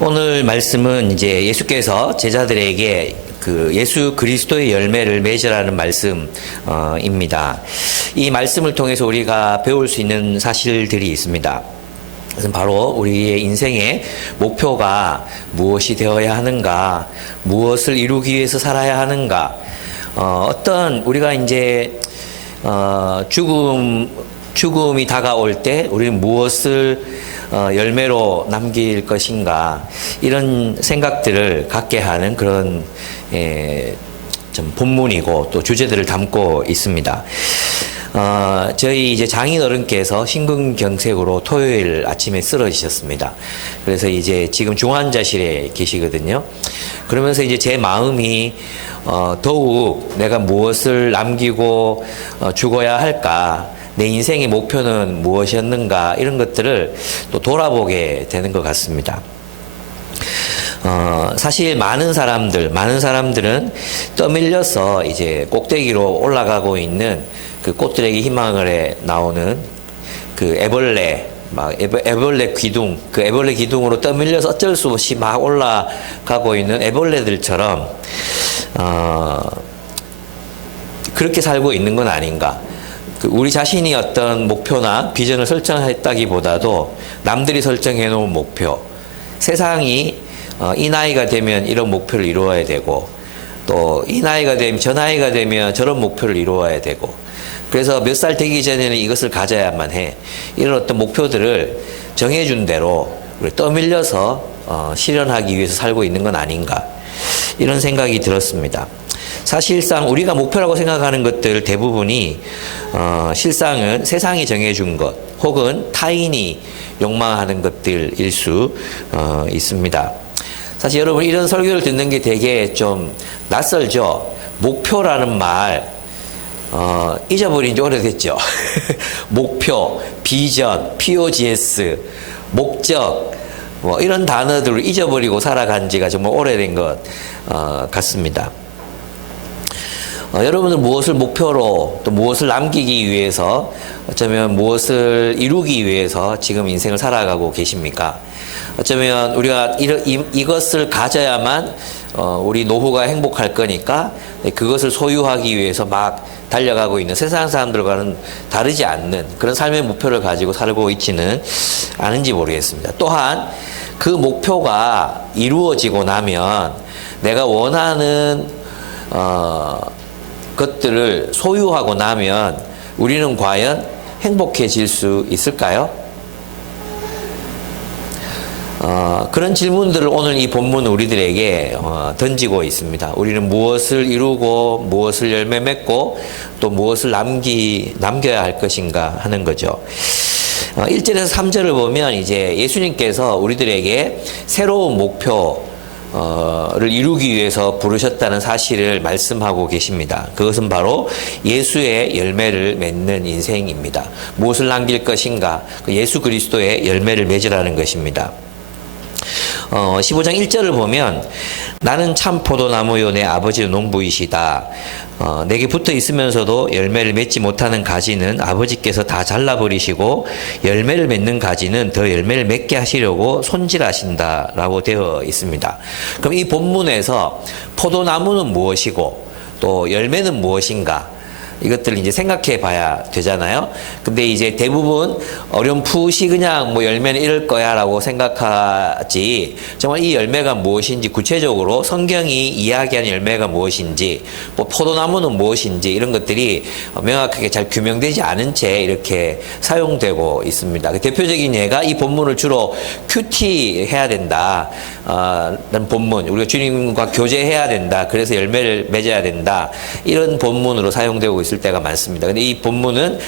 오늘 말씀은 이제 예수께서 제자들에게 그 예수 그리스도의 열매를 맺으라는 말씀입니다. 이 말씀을 통해서 우리가 배울 수 있는 사실들이 있습니다. 그것은 바로 우리의 인생의 목표가 무엇이 되어야 하는가, 무엇을 이루기 위해서 살아야 하는가, 어떤 우리가 이제 죽음이 다가올 때 우리는 무엇을 열매로 남길 것인가, 이런 생각들을 갖게 하는 그런 좀 본문이고 또 주제들을 담고 있습니다. 저희 이제 장인어른께서 심근경색으로 토요일 아침에 쓰러지셨습니다. 그래서 이제 지금 중환자실에 계시거든요. 그러면서 이제 제 마음이 더욱 내가 무엇을 남기고 죽어야 할까, 내 인생의 목표는 무엇이었는가, 이런 것들을 또 돌아보게 되는 것 같습니다. 사실 많은 사람들은 떠밀려서 이제 꼭대기로 올라가고 있는 그 꽃들에게 희망을 해 나오는 그 애벌레 기둥, 그 애벌레 기둥으로 떠밀려서 어쩔 수 없이 막 올라가고 있는 애벌레들처럼 그렇게 살고 있는 건 아닌가. 우리 자신이 어떤 목표나 비전을 설정했다기보다도 남들이 설정해 놓은 목표, 세상이 이 나이가 되면 이런 목표를 이루어야 되고, 또 이 나이가 되면 저 나이가 되면 저런 목표를 이루어야 되고, 그래서 몇 살 되기 전에는 이것을 가져야만 해, 이런 어떤 목표들을 정해준 대로 우리 떠밀려서 실현하기 위해서 살고 있는 건 아닌가, 이런 생각이 들었습니다. 사실상 우리가 목표라고 생각하는 것들 대부분이 실상은 세상이 정해준 것 혹은 타인이 욕망하는 것들일 수 있습니다. 사실 여러분, 이런 설교를 듣는 게 되게 좀 낯설죠. 목표라는 말 잊어버린 지 오래됐죠. 목표, 비전, POGS, 목적, 뭐 이런 단어들을 잊어버리고 살아간 지가 정말 오래된 것 같습니다. 여러분들 무엇을 목표로, 또 무엇을 남기기 위해서, 어쩌면 무엇을 이루기 위해서 지금 인생을 살아가고 계십니까? 어쩌면 우리가 이것을 가져야만 우리 노후가 행복할 거니까 그것을 소유하기 위해서 막 달려가고 있는 세상 사람들과는 다르지 않는 그런 삶의 목표를 가지고 살고 있지는 않은지 모르겠습니다. 또한 그 목표가 이루어지고 나면 내가 원하는 것들을 소유하고 나면 우리는 과연 행복해질 수 있을까요? 그런 질문들을 오늘 이 본문은 우리들에게 던지고 있습니다. 우리는 무엇을 이루고 무엇을 열매 맺고 또 무엇을 남겨야 할 것인가 하는 거죠. 1절에서 3절을 보면 이제 예수님께서 우리들에게 새로운 목표를 이루기 위해서 부르셨다는 사실을 말씀하고 계십니다. 그것은 바로 예수의 열매를 맺는 인생입니다. 무엇을 남길 것인가? 예수 그리스도의 열매를 맺으라는 것입니다. 15장 1절을 보면 나는 참 포도나무요 내 아버지는 농부이시다. 내게 붙어 있으면서도 열매를 맺지 못하는 가지는 아버지께서 다 잘라버리시고 열매를 맺는 가지는 더 열매를 맺게 하시려고 손질하신다라고 되어 있습니다. 그럼 이 본문에서 포도나무는 무엇이고 또 열매는 무엇인가, 이것들을 이제 생각해 봐야 되잖아요. 근데 이제 대부분 어렴풋이 그냥 뭐 열매는 이럴 거야 라고 생각하지, 정말 이 열매가 무엇인지 구체적으로 성경이 이야기하는 열매가 무엇인지, 뭐 포도나무는 무엇인지, 이런 것들이 명확하게 잘 규명되지 않은 채 이렇게 사용되고 있습니다. 대표적인 예가 이 본문을 주로 큐티 해야 된다 라는 본문, 우리가 주님과 교제해야 된다, 그래서 열매를 맺어야 된다, 이런 본문으로 사용되고 있을 때가 많습니다. 근데 이 본문은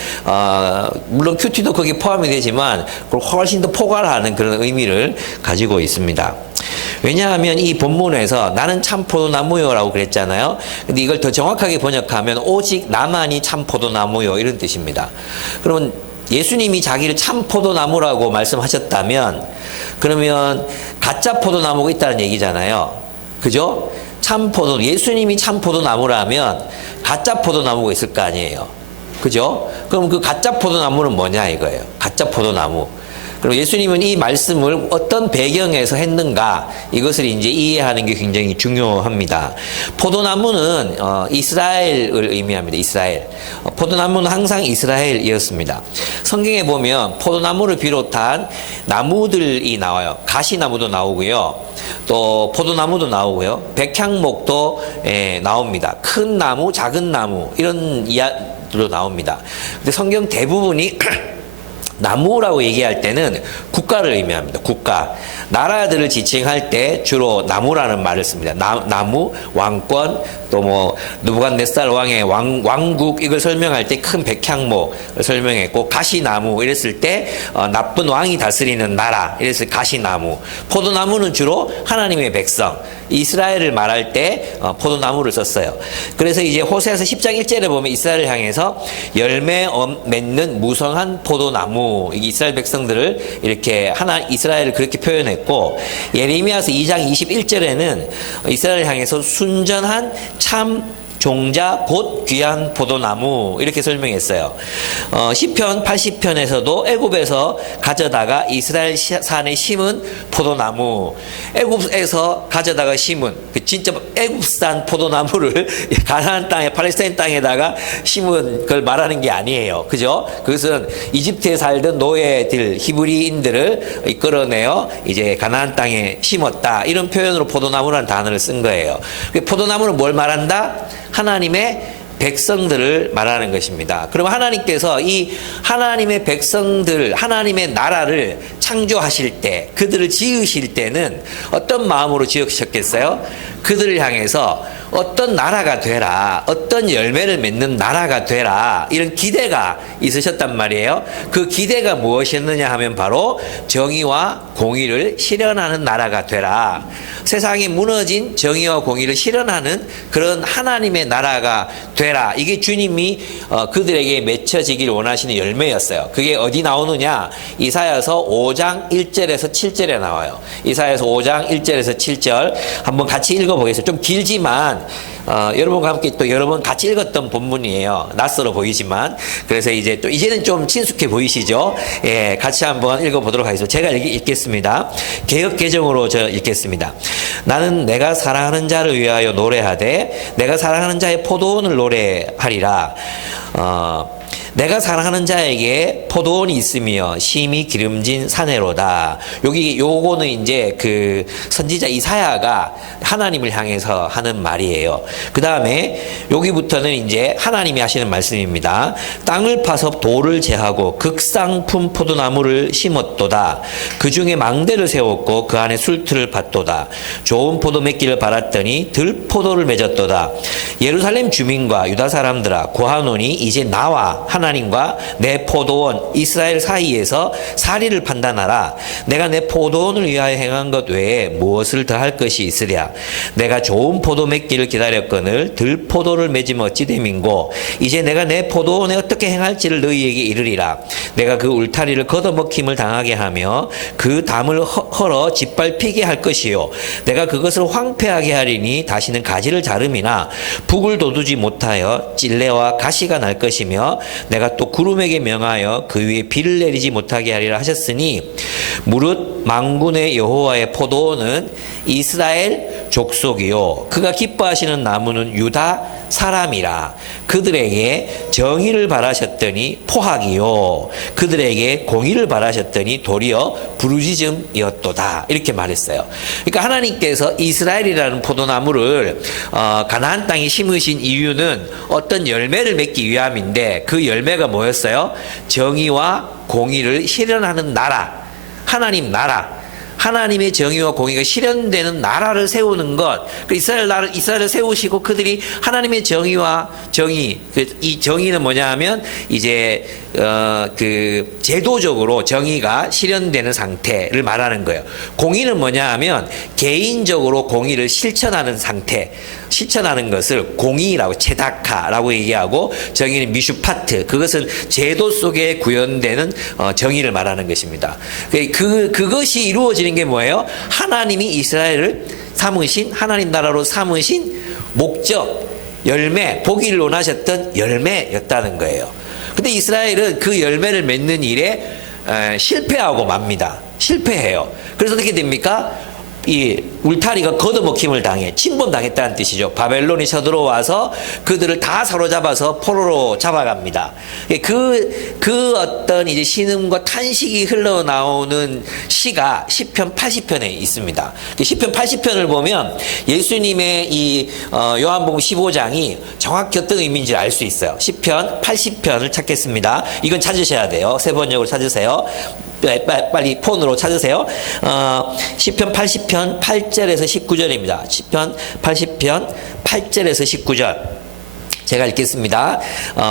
물론 큐티도 거기 포함이 되지만 그걸 훨씬 더 포괄하는 그런 의미를 가지고 있습니다. 왜냐하면 이 본문에서 나는 참 포도나무요라고 그랬잖아요. 근데 이걸 더 정확하게 번역하면 오직 나만이 참 포도나무요, 이런 뜻입니다. 그러면 예수님이 자기를 참 포도나무라고 말씀하셨다면 그러면 가짜 포도나무가 있다는 얘기잖아요. 그죠? 참 포도, 예수님이 참 포도나무라면 가짜 포도나무가 있을 거 아니에요. 그죠? 그럼 그 가짜 포도나무는 뭐냐 이거예요. 가짜 포도나무. 그리고 예수님은 이 말씀을 어떤 배경에서 했는가, 이것을 이제 이해하는 게 굉장히 중요합니다. 포도나무는 이스라엘을 의미합니다. 이스라엘. 포도나무는 항상 이스라엘이었습니다. 성경에 보면 포도나무를 비롯한 나무들이 나와요. 가시나무도 나오고요. 또 포도나무도 나오고요. 백향목도 나옵니다. 큰 나무, 작은 나무, 이런 이야기로 나옵니다. 근데 성경 대부분이 나무라고 얘기할 때는 국가를 의미합니다. 국가. 나라들을 지칭할 때 주로 나무라는 말을 씁니다. 나무, 왕권, 또 뭐 느부갓네살 왕의 왕국, 이걸 설명할 때 큰 백향목을 설명했고, 가시나무 이랬을 때 나쁜 왕이 다스리는 나라, 이랬을 때 가시나무. 포도나무는 주로 하나님의 백성, 이스라엘을 말할 때 포도나무를 썼어요. 그래서 이제 호세아서 10장 1절에 보면 이스라엘을 향해서 열매 맺는 무성한 포도나무, 이스라엘 백성들을 이렇게 이스라엘을 그렇게 표현했고, 예레미야서 2장 21절에는 이스라엘을 향해서 순전한 참 종자 곧 귀한 포도나무, 이렇게 설명했어요. 시편 80편에서도 애굽에서 가져다가 이스라엘 산에 심은 포도나무, 애굽에서 가져다가 심은 진짜 애굽산 포도나무를 가나안 땅에, 팔레스타인 땅에다가 심은 걸 말하는 게 아니에요. 그죠? 그것은 이집트에 살던 노예들, 히브리인들을 이끌어내어 이제 가나안 땅에 심었다, 이런 표현으로 포도나무라는 단어를 쓴 거예요. 포도나무는 뭘 말한다? 하나님의 백성들을 말하는 것입니다. 그럼 하나님께서 이 하나님의 백성들, 하나님의 나라를 창조하실 때, 그들을 지으실 때는 어떤 마음으로 지으셨겠어요? 그들을 향해서 어떤 나라가 되라, 어떤 열매를 맺는 나라가 되라, 이런 기대가 있으셨단 말이에요. 그 기대가 무엇이었느냐 하면 바로 정의와 공의를 실현하는 나라가 되라. 세상에 무너진 정의와 공의를 실현하는 그런 하나님의 나라가 되라. 이게 주님이 그들에게 맺혀지길 원하시는 열매였어요. 그게 어디 나오느냐? 이사야서 5장 1절에서 7절에 나와요. 이사야서 5장 1절에서 7절 한번 같이 읽어보겠습니다. 좀 길지만 여러분과 함께 또 여러 번 같이 읽었던 본문이에요. 낯설어 보이지만. 그래서 이제는 좀 친숙해 보이시죠? 예, 같이 한번 읽어보도록 하겠습니다. 제가 읽겠습니다. 개역 개정으로 읽겠습니다. 나는 내가 사랑하는 자를 위하여 노래하되 내가 사랑하는 자의 포도원을 노래하리라. 내가 사랑하는 자에게 포도원이 있으며 심히 기름진 사내로다. 요거는 이제 그 선지자 이사야가 하나님을 향해서 하는 말이에요. 그 다음에 여기부터는 이제 하나님이 하시는 말씀입니다. 땅을 파서 돌을 제하고 극상품 포도나무를 심었도다. 그 중에 망대를 세웠고 그 안에 술틀을 밭도다. 좋은 포도 맺기를 바랐더니 들포도를 맺었도다. 예루살렘 주민과 유다 사람들아, 고하노니 이제 나와 하나님과 내 포도원 이스라엘 사이에서 사리를 판단하라. 내가 내 포도원을 위하여 행한 것 외에 무엇을 더할 것이 있으랴. 내가 좋은 포도 맺기를 기다렸거늘 들포도를 맺으면 어찌 됨인고. 이제 내가 내 포도원에 어떻게 행할지를 너희에게 이르리라. 내가 그 울타리를 걷어먹힘을 당하게 하며 그 담을 헐어 짓밟히게 할 것이요. 내가 그것을 황폐하게 하리니 다시는 가지를 자름이나 북을 돋우지 못하여 찔레와 가시가 날 것이며 내가 또 구름에게 명하여 그 위에 비를 내리지 못하게 하리라 하셨으니 무릇 만군의 여호와의 포도원은 이스라엘 족속이요 그가 기뻐하시는 나무는 유다 사람이라. 그들에게 정의를 바라셨더니 포학이요 그들에게 공의를 바라셨더니 도리어 부르짖음이었도다. 이렇게 말했어요. 그러니까 하나님께서 이스라엘이라는 포도나무를 가나안 땅에 심으신 이유는 어떤 열매를 맺기 위함인데, 그 열매가 뭐였어요? 정의와 공의를 실현하는 나라, 하나님 나라, 하나님의 정의와 공의가 실현되는 나라를 세우는 것. 그 이스라엘을 세우시고 그들이 하나님의 정의와 정의, 이 정의는 뭐냐 하면 이제 그 제도적으로 정의가 실현되는 상태를 말하는 거예요. 공의는 뭐냐 하면 개인적으로 공의를 실천하는 상태, 실천하는 것을 공의라고, 체다카라고 얘기하고, 정의는 미슈파트, 그것은 제도 속에 구현되는 정의를 말하는 것입니다. 그것이 이루어지는 게 뭐예요? 하나님이 이스라엘을 삼으신, 하나님 나라로 삼으신 목적, 열매, 보기를 원하셨던 열매였다는 거예요. 근데 이스라엘은 그 열매를 맺는 일에 실패하고 맙니다. 실패해요. 그래서 어떻게 됩니까? 이 울타리가 걷어먹힘을 당해 침범당했다는 뜻이죠. 바벨론이 쳐들어와서 그들을 다 사로잡아서 포로로 잡아갑니다. 그 어떤 이제 신음과 탄식이 흘러나오는 시가 시편 80편에 있습니다. 시편 80편을 보면 예수님의 이 요한복음 15장이 정확히 어떤 의미인지 알 수 있어요. 시편 80편을 찾겠습니다. 이건 찾으셔야 돼요. 세 번역으로 찾으세요. 빨리 폰으로 찾으세요. 시편 80편 8절에서 19절입니다. 시편 80편 8절에서 19절. 제가 읽겠습니다.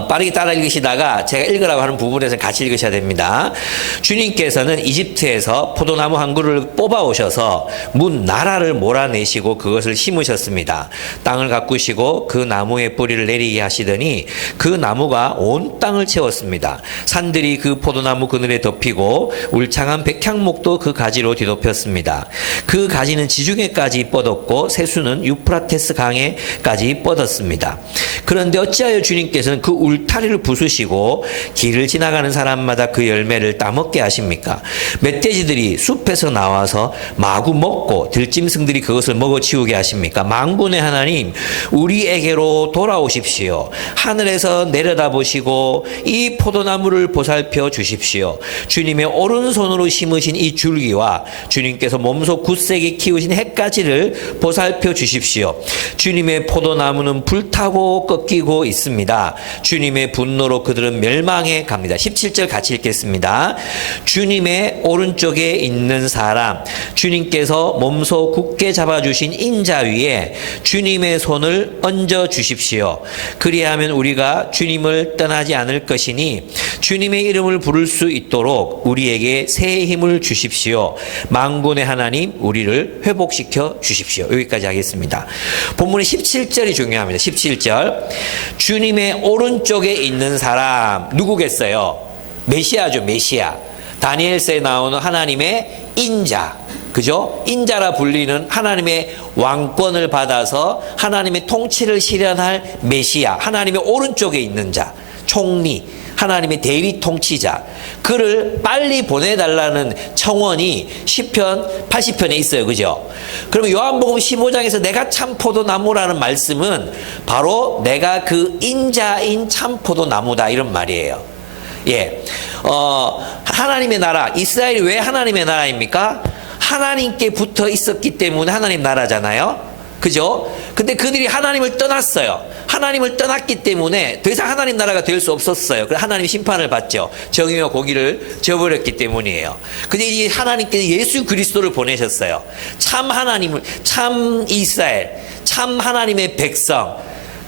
빠르게 따라 읽으시다가 제가 읽으라고 하는 부분에서 같이 읽으셔야 됩니다. 주님께서는 이집트에서 포도나무 한 그루를 뽑아 오셔서 문 나라를 몰아내시고 그것을 심으셨습니다. 땅을 가꾸시고 그 나무의 뿌리를 내리게 하시더니 그 나무가 온 땅을 채웠습니다. 산들이 그 포도나무 그늘에 덮이고 울창한 백향목도 그 가지로 뒤덮였습니다. 그 가지는 지중해까지 뻗었고 새수는 유프라테스 강에까지 뻗었습니다. 그런데 어찌하여 주님께서는 그 울타리를 부수시고 길을 지나가는 사람마다 그 열매를 따먹게 하십니까? 멧돼지들이 숲에서 나와서 마구 먹고 들짐승들이 그것을 먹어치우게 하십니까? 만군의 하나님, 우리에게로 돌아오십시오. 하늘에서 내려다보시고 이 포도나무를 보살펴 주십시오. 주님의 오른손으로 심으신 이 줄기와 주님께서 몸소 굳세게 키우신 햇가지를 보살펴 주십시오. 주님의 포도나무는 불타고 꺾이고 있습니다. 주님의 분노로 그들은 멸망해 갑니다. 17절 같이 읽겠습니다. 주님의 오른쪽에 있는 사람, 주님께서 몸소 굳게 잡아주신 인자 위에 주님의 손을 얹어 주십시오. 그리하면 우리가 주님을 떠나지 않을 것이니 주님의 이름을 부를 수 있도록 우리에게 새 힘을 주십시오. 만군의 하나님, 우리를 회복시켜 주십시오. 여기까지 하겠습니다. 본문의 17절이 중요합니다. 17절. 주님의 오른쪽에 있는 사람 누구겠어요? 메시아죠. 메시아. 다니엘서에 나오는 하나님의 인자, 그죠? 인자라 불리는 하나님의 왕권을 받아서 하나님의 통치를 실현할 메시아, 하나님의 오른쪽에 있는 자, 총리, 하나님의 대리 통치자, 그를 빨리 보내달라는 청원이 시편 80편에 있어요. 그죠? 그러면 요한복음 15장에서 내가 참 포도나무라는 말씀은 바로 내가 그 인자인 참 포도나무다, 이런 말이에요. 예. 하나님의 나라, 이스라엘이 왜 하나님의 나라입니까? 하나님께 붙어 있었기 때문에 하나님 나라잖아요. 그죠? 근데 그들이 하나님을 떠났어요. 하나님을 떠났기 때문에 더 이상 하나님 나라가 될 수 없었어요. 그래서 하나님이 심판을 받죠. 정의와 공의를 저버렸기 때문이에요. 근데 이제 하나님께서 예수 그리스도를 보내셨어요. 참 하나님을, 참 이스라엘, 참 하나님의 백성,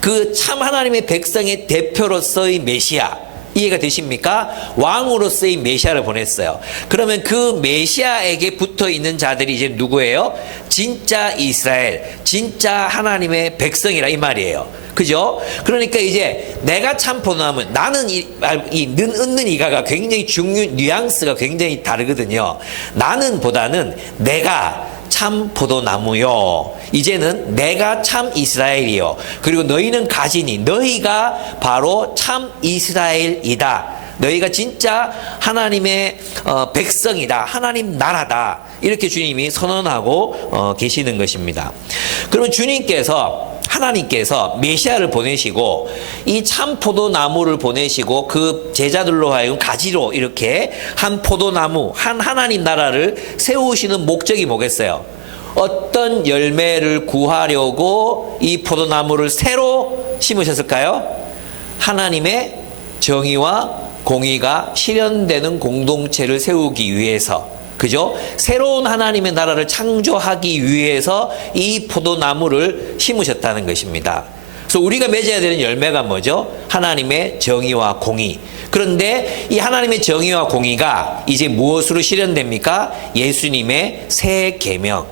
그 참 하나님의 백성의 대표로서의 메시아, 이해가 되십니까? 왕으로서의 메시아를 보냈어요. 그러면 그 메시아에게 붙어 있는 자들이 이제 누구예요? 진짜 이스라엘, 진짜 하나님의 백성이라 이 말이에요. 그죠? 그러니까 이제 내가 참 포도나무, 나는 얻는 이가가 굉장히 뉘앙스가 굉장히 다르거든요. 나는 보다는 내가 참 포도나무요. 이제는 내가 참 이스라엘이요. 그리고 너희는 가지니 너희가 바로 참 이스라엘이다. 너희가 진짜 하나님의 백성이다. 하나님 나라다. 이렇게 주님이 선언하고 계시는 것입니다. 그러면 하나님께서 메시아를 보내시고 이 참 포도나무를 보내시고 그 제자들로 하여금 가지로 이렇게 한 포도나무, 한 하나님 나라를 세우시는 목적이 뭐겠어요? 어떤 열매를 구하려고 이 포도나무를 새로 심으셨을까요? 하나님의 정의와 공의가 실현되는 공동체를 세우기 위해서, 그죠? 새로운 하나님의 나라를 창조하기 위해서 이 포도나무를 심으셨다는 것입니다. 그래서 우리가 맺어야 되는 열매가 뭐죠? 하나님의 정의와 공의. 그런데 이 하나님의 정의와 공의가 이제 무엇으로 실현됩니까? 예수님의 새 계명.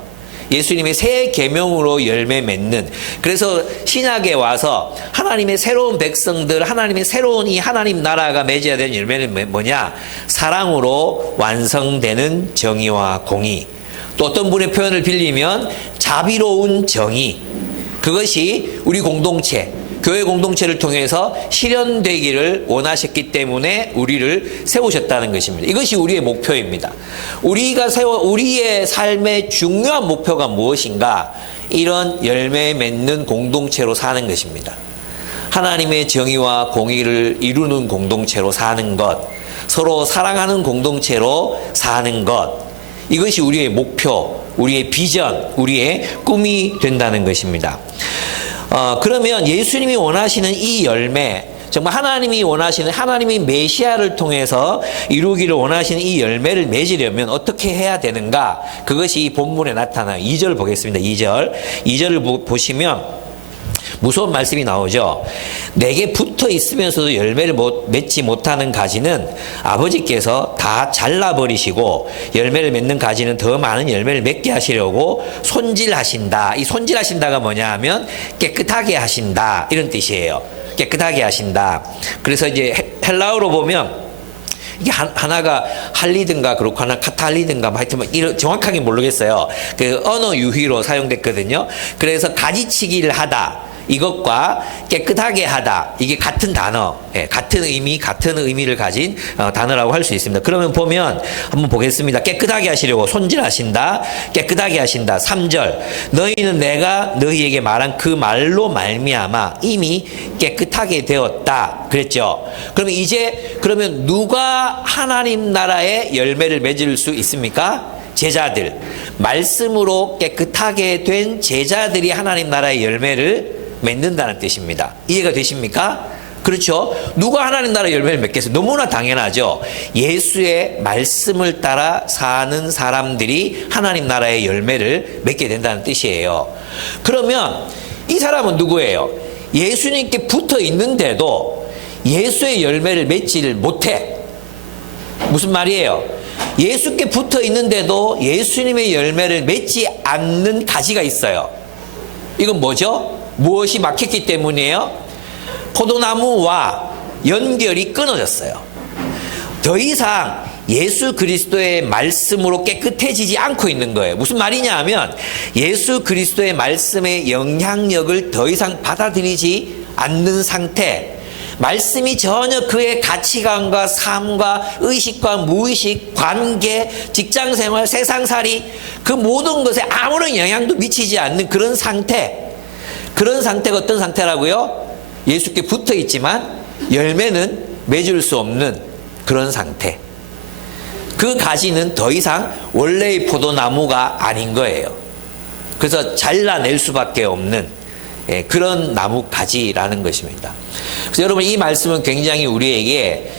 예수님의 새 계명으로 열매 맺는. 그래서 신약에 와서 하나님의 새로운 백성들, 하나님의 새로운 이 하나님 나라가 맺어야 되는 열매는 뭐냐? 사랑으로 완성되는 정의와 공의. 또 어떤 분의 표현을 빌리면 자비로운 정의. 그것이 우리 공동체, 교회 공동체를 통해서 실현되기를 원하셨기 때문에 우리를 세우셨다는 것입니다. 이것이 우리의 목표입니다. 우리의 삶의 중요한 목표가 무엇인가? 이런 열매 맺는 공동체로 사는 것입니다. 하나님의 정의와 공의를 이루는 공동체로 사는 것, 서로 사랑하는 공동체로 사는 것, 이것이 우리의 목표, 우리의 비전, 우리의 꿈이 된다는 것입니다. 그러면 예수님이 원하시는 이 열매, 정말 하나님이 원하시는, 하나님이 메시아를 통해서 이루기를 원하시는 이 열매를 맺으려면 어떻게 해야 되는가? 그것이 이 본문에 나타나요. 2절 보겠습니다. 2절을 보시면 무서운 말씀이 나오죠. 내게 붙어 있으면서도 열매를 맺지 못하는 가지는 아버지께서 다 잘라버리시고 열매를 맺는 가지는 더 많은 열매를 맺게 하시려고 손질하신다. 이 손질하신다가 뭐냐 하면 깨끗하게 하신다, 이런 뜻이에요. 깨끗하게 하신다. 그래서 이제 헬라어로 보면 이게 하나가 할리든가 그렇고 하나 카탈리든가 하여튼 이런 정확하게 모르겠어요. 그 언어 유희로 사용됐거든요. 그래서 가지치기를 하다, 이것과 깨끗하게 하다, 이게 같은 단어, 같은 의미를 가진 단어라고 할 수 있습니다. 그러면 보면 한번 보겠습니다. 깨끗하게 하시려고 손질하신다, 깨끗하게 하신다. 3절, 너희는 내가 너희에게 말한 그 말로 말미암아 이미 깨끗하게 되었다 그랬죠. 그러면 누가 하나님 나라의 열매를 맺을 수 있습니까? 제자들. 말씀으로 깨끗하게 된 제자들이 하나님 나라의 열매를 맺는다는 뜻입니다. 이해가 되십니까? 그렇죠? 누가 하나님 나라 열매를 맺겠어요? 너무나 당연하죠. 예수의 말씀을 따라 사는 사람들이 하나님 나라의 열매를 맺게 된다는 뜻이에요. 그러면 이 사람은 누구예요? 예수님께 붙어 있는데도 예수의 열매를 맺지를 못해. 무슨 말이에요? 예수께 붙어 있는데도 예수님의 열매를 맺지 않는 가지가 있어요. 이건 뭐죠? 무엇이 막혔기 때문이에요? 포도나무와 연결이 끊어졌어요. 더 이상 예수 그리스도의 말씀으로 깨끗해지지 않고 있는 거예요. 무슨 말이냐 하면 예수 그리스도의 말씀의 영향력을 더 이상 받아들이지 않는 상태, 말씀이 전혀 그의 가치관과 삶과 의식과 무의식, 관계, 직장생활, 세상살이 그 모든 것에 아무런 영향도 미치지 않는 그런 상태. 그런 상태가 어떤 상태라고요? 예수께 붙어 있지만 열매는 맺을 수 없는 그런 상태. 그 가지는 더 이상 원래의 포도나무가 아닌 거예요. 그래서 잘라낼 수밖에 없는 그런 나무 가지라는 것입니다. 그래서 여러분, 이 말씀은 굉장히 우리에게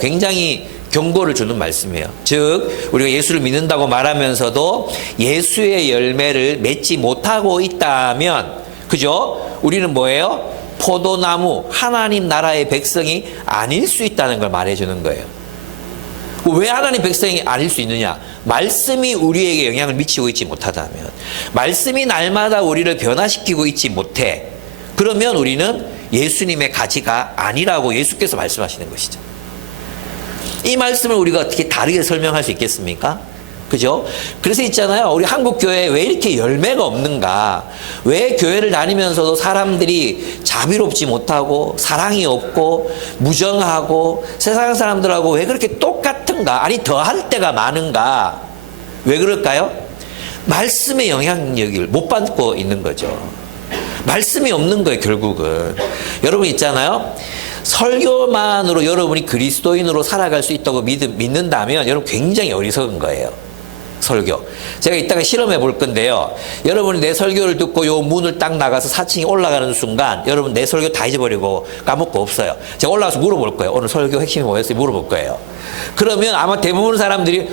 굉장히 경고를 주는 말씀이에요. 즉 우리가 예수를 믿는다고 말하면서도 예수의 열매를 맺지 못하고 있다면, 그죠? 우리는 뭐예요? 포도나무, 하나님 나라의 백성이 아닐 수 있다는 걸 말해주는 거예요. 왜 하나님 백성이 아닐 수 있느냐? 말씀이 우리에게 영향을 미치고 있지 못하다면, 말씀이 날마다 우리를 변화시키고 있지 못해. 그러면 우리는 예수님의 가지가 아니라고 예수께서 말씀하시는 것이죠. 이 말씀을 우리가 어떻게 다르게 설명할 수 있겠습니까? 그죠? 그래서 있잖아요. 우리 한국교회에 왜 이렇게 열매가 없는가? 왜 교회를 다니면서도 사람들이 자비롭지 못하고 사랑이 없고 무정하고 세상 사람들하고 왜 그렇게 똑같은가? 아니 더 할 때가 많은가? 왜 그럴까요? 말씀의 영향력을 못 받고 있는 거죠. 말씀이 없는 거예요, 결국은. 여러분 있잖아요. 설교만으로 여러분이 그리스도인으로 살아갈 수 있다고 믿는다면 여러분 굉장히 어리석은 거예요. 설교. 제가 이따가 실험해 볼 건데요. 여러분이 내 설교를 듣고 요 문을 딱 나가서 4층에 올라가는 순간 여러분 내 설교 다 잊어버리고 까먹고 없어요. 제가 올라가서 물어볼 거예요. 오늘 설교 핵심이 뭐였어요? 물어볼 거예요. 그러면 아마 대부분 사람들이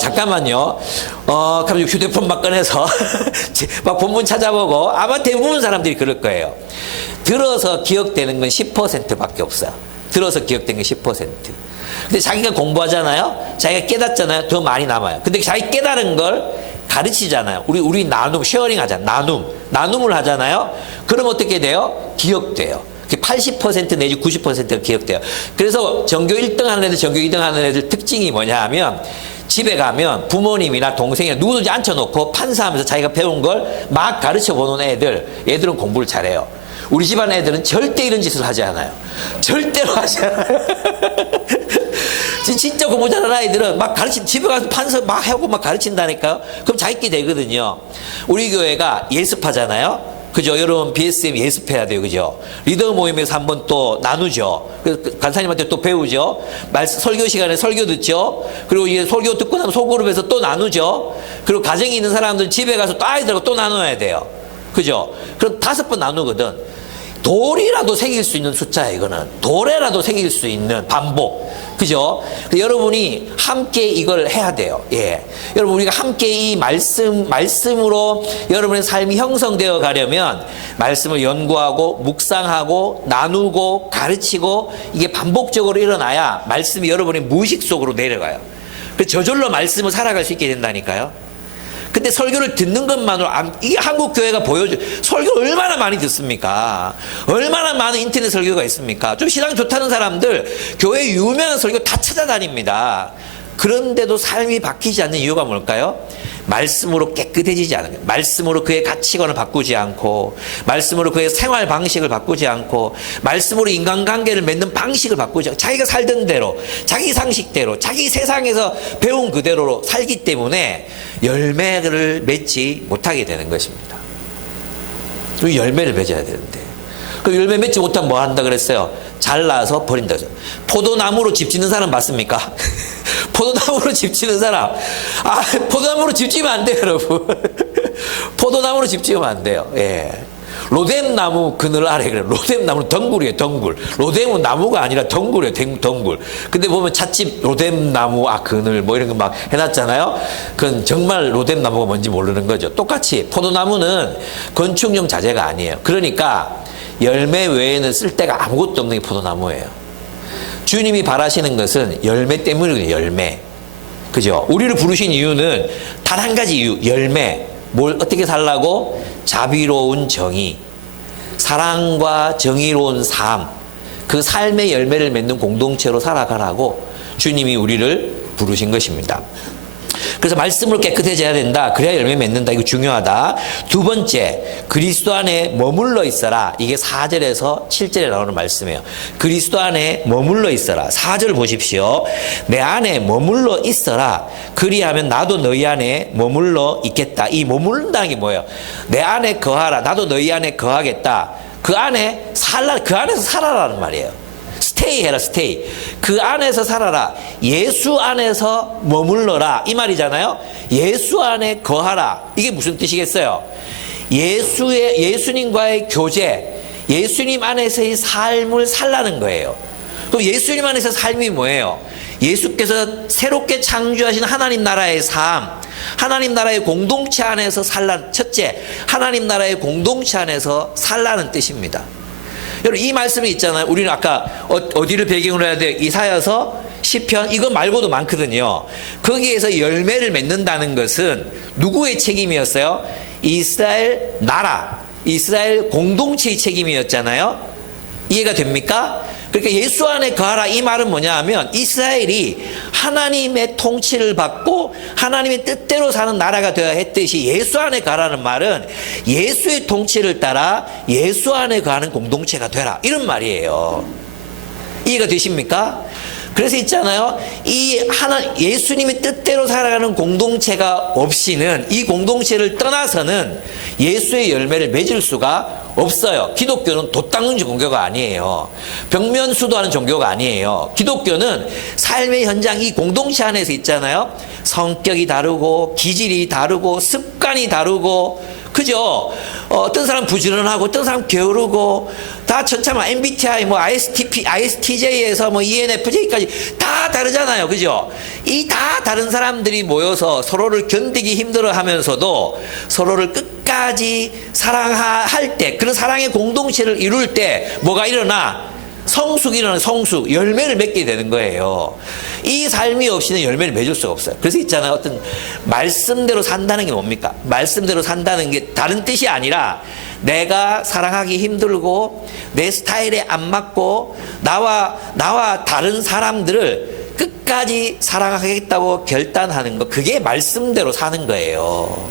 잠깐만요. 갑자기 휴대폰 막 꺼내서 막 본문 찾아보고 아마 대부분 사람들이 그럴 거예요. 들어서 기억되는 건 10%밖에 없어요. 들어서 기억되는 게 10%. 근데 자기가 공부하잖아요. 자기가 깨닫잖아요. 더 많이 남아요. 근데 자기 깨달은 걸 가르치잖아요. 우리 나눔, 쉐어링 하잖아요. 나눔을 하잖아요. 그럼 어떻게 돼요? 기억돼요. 80% 내지 90%가 기억돼요. 그래서 전교 1등 하는 애들, 전교 2등 하는 애들 특징이 뭐냐 하면 집에 가면 부모님이나 동생이나 누구든지 앉혀놓고 판사하면서 자기가 배운 걸 막 가르쳐 보는 애들은 공부를 잘해요. 우리 집안 애들은 절대 이런 짓을 하지 않아요. 절대로 하지 않아요. 진짜 공부 잘하는 아이들은 막 집에 가서 판서 막 하고 막 가르친다니까요. 그럼 자기끼리 되거든요. 우리 교회가 예습하잖아요. 그죠? 여러분, BSM 예습해야 돼요. 그죠? 리더 모임에서 한번 또 나누죠. 그래서 간사님한테 또 배우죠. 설교 시간에 설교 듣죠. 그리고 이제 설교 듣고 나면 소그룹에서 또 나누죠. 그리고 가정이 있는 사람들은 집에 가서 또 아이들하고 또 나눠야 돼요. 그죠? 그럼 5번 나누거든. 돌이라도 새길 수 있는 숫자야, 이거는. 돌에라도 새길 수 있는 반복. 그죠? 여러분이 함께 이걸 해야 돼요. 예. 여러분, 우리가 함께 이 말씀으로 여러분의 삶이 형성되어 가려면 말씀을 연구하고, 묵상하고, 나누고, 가르치고, 이게 반복적으로 일어나야 말씀이 여러분의 무의식 속으로 내려가요. 저절로 말씀을 살아갈 수 있게 된다니까요. 근데 설교를 듣는 것만으로 이게 한국 교회가 보여줘. 설교 얼마나 많이 듣습니까? 얼마나 많은 인터넷 설교가 있습니까? 좀 신앙 좋다는 사람들 교회 유명한 설교 다 찾아다닙니다. 그런데도 삶이 바뀌지 않는 이유가 뭘까요? 말씀으로 깨끗해지지 않은 거예요. 말씀으로 그의 가치관을 바꾸지 않고, 말씀으로 그의 생활 방식을 바꾸지 않고, 말씀으로 인간관계를 맺는 방식을 바꾸지 않고, 자기가 살던 대로, 자기 상식대로, 자기 세상에서 배운 그대로 살기 때문에 열매를 맺지 못하게 되는 것입니다. 열매를 맺어야 되는데, 그 열매 맺지 못하면 뭐 한다 그랬어요? 잘라서 버린다 그랬어요. 포도나무로 집 짓는 사람 봤습니까? 포도나무로 집 짓는 사람. 포도나무로 집 지으면 안 돼요, 여러분. 포도나무로 집 지으면 안 돼요. 예. 로뎀나무 그늘 아래 그래요. 로뎀나무는 덩굴이에요, 덩굴. 로뎀은 나무가 아니라 덩굴이에요, 덩굴. 근데 보면 찻집 로뎀나무 그늘 뭐 이런 거 막 해놨잖아요. 그건 정말 로뎀나무가 뭔지 모르는 거죠. 똑같이 포도나무는 건축용 자재가 아니에요. 그러니까 열매 외에는 쓸 데가 아무것도 없는 게 포도나무예요. 주님이 바라시는 것은 열매 때문이거든요. 열매. 그죠? 우리를 부르신 이유는 단 한 가지 이유. 열매. 뭘 어떻게 살라고? 자비로운 정의. 사랑과 정의로운 삶. 그 삶의 열매를 맺는 공동체로 살아가라고 주님이 우리를 부르신 것입니다. 그래서 말씀으로 깨끗해져야 된다. 그래야 열매 맺는다. 이거 중요하다. 두 번째, 그리스도 안에 머물러 있어라. 이게 4절에서 7절에 나오는 말씀이에요. 그리스도 안에 머물러 있어라. 4절 보십시오. 내 안에 머물러 있어라. 그리하면 나도 너희 안에 머물러 있겠다. 이 머무른다는 게 뭐예요? 내 안에 거하라. 나도 너희 안에 거하겠다. 그 안에 그 안에서 살아라는 말이에요. 스테이 해라, 스테이. 그 안에서 살아라. 예수 안에서 머물러라. 이 말이잖아요. 예수 안에 거하라. 이게 무슨 뜻이겠어요? 예수님과의 교제, 예수님 안에서의 삶을 살라는 거예요. 그럼 예수님 안에서 삶이 뭐예요? 예수께서 새롭게 창조하신 하나님 나라의 삶, 하나님 나라의 공동체 안에서 살라는, 첫째, 하나님 나라의 공동체 안에서 살라는 뜻입니다. 여러분, 이 말씀이 있잖아요. 우리는 아까 어디를 배경으로 해야 돼요? 이사야서, 시편, 이거 말고도 많거든요. 거기에서 열매를 맺는다는 것은 누구의 책임이었어요? 이스라엘 나라, 이스라엘 공동체의 책임이었잖아요. 이해가 됩니까? 그러니까 예수 안에 거하라, 이 말은 뭐냐 하면 이스라엘이 하나님의 통치를 받고 하나님의 뜻대로 사는 나라가 되어야 했듯이 예수 안에 거하라는 말은 예수의 통치를 따라 예수 안에 거하는 공동체가 되라, 이런 말이에요. 이해가 되십니까? 그래서 있잖아요. 예수님의 뜻대로 살아가는 공동체가 없이는, 이 공동체를 떠나서는 예수의 열매를 맺을 수가 없어요. 기독교는 돛 닦는 종교가 아니에요. 벽면 수도하는 종교가 아니에요. 기독교는 삶의 현장, 이 공동체 안에서 있잖아요. 성격이 다르고, 기질이 다르고, 습관이 다르고, 그죠? 어떤 사람 부지런하고, 어떤 사람 게으르고, 다 천차만 MBTI, 뭐 ISTJ에서 뭐 ENFJ까지 다 다르잖아요. 그죠? 이 다 다른 사람들이 모여서 서로를 견디기 힘들어 하면서도 서로를 끝까지 사랑할 때, 그런 사랑의 공동체를 이룰 때 뭐가 일어나? 성숙이 일어나, 성숙, 열매를 맺게 되는 거예요. 이 삶이 없이는 열매를 맺을 수가 없어요. 그래서 있잖아요. 어떤 말씀대로 산다는 게 뭡니까? 말씀대로 산다는 게 다른 뜻이 아니라 내가 사랑하기 힘들고 내 스타일에 안 맞고 나와 다른 사람들을 끝까지 사랑하겠다고 결단하는 거, 그게 말씀대로 사는 거예요.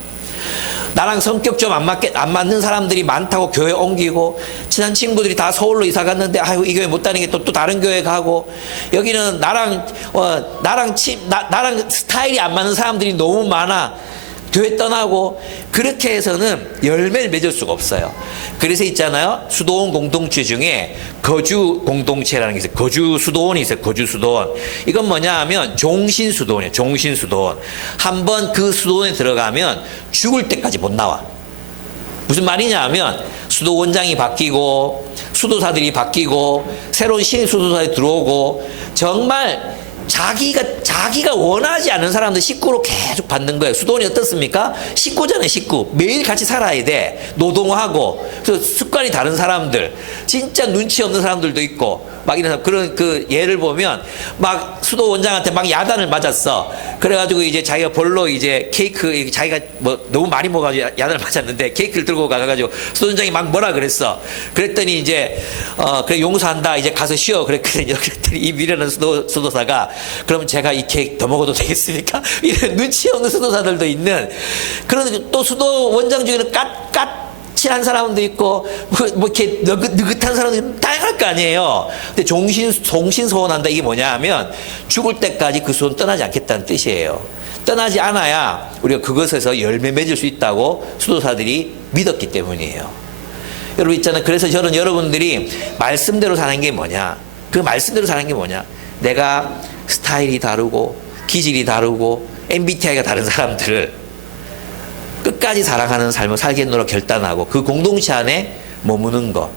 나랑 성격 좀 안 맞는 사람들이 많다고 교회 옮기고, 친한 친구들이 다 서울로 이사 갔는데, 아이고, 이 교회 못 다니게 또 다른 교회 가고, 여기는 나랑 스타일이 안 맞는 사람들이 너무 많아. 교회 떠나고, 그렇게 해서는 열매를 맺을 수가 없어요. 그래서 있잖아요. 수도원 공동체 중에 거주 공동체라는 게 있어요. 거주 수도원이 있어요. 거주 수도원. 이건 뭐냐 하면 종신 수도원이에요. 종신 수도원. 한번 그 수도원에 들어가면 죽을 때까지 못 나와. 무슨 말이냐 하면 수도원장이 바뀌고 수도사들이 바뀌고 새로운 신입 수도사들이 들어오고, 정말 자기가 원하지 않는 사람들 식구로 계속 받는 거예요. 수도원이 어떻습니까? 식구잖아요, 식구. 매일 같이 살아야 돼. 노동하고. 그래서 습관이 다른 사람들. 진짜 눈치 없는 사람들도 있고. 막 이런, 그런, 예를 보면, 막 수도원장한테 막 야단을 맞았어. 그래가지고 이제 자기가 볼로 이제 케이크, 자기가 뭐 너무 많이 먹어가지고 야단을 맞았는데 케이크를 들고 가가지고 수도원장이 막 뭐라 그랬어. 그랬더니 이제, 그래, 용서한다. 이제 가서 쉬어. 그랬더니 이 미련한 수도사가, 그럼 제가 이 케이크 더 먹어도 되겠습니까? 이런 눈치 없는 수도사들도 있는, 그런 또 수도원장 중에는 까칠한 사람도 있고, 뭐 이렇게 느긋한 사람도 다양할 거 아니에요. 근데 종신소원한다. 이게 뭐냐 하면 죽을 때까지 그 소원 떠나지 않겠다는 뜻이에요. 떠나지 않아야 우리가 그것에서 열매 맺을 수 있다고 수도사들이 믿었기 때문이에요. 여러분 있잖아요. 그래서 저는 여러분들이 말씀대로 사는 게 뭐냐? 그 말씀대로 사는 게 뭐냐? 내가 스타일이 다르고 기질이 다르고 MBTI가 다른 사람들을 끝까지 사랑하는 삶을 살겠노라 결단하고 그 공동체 안에 머무는 것.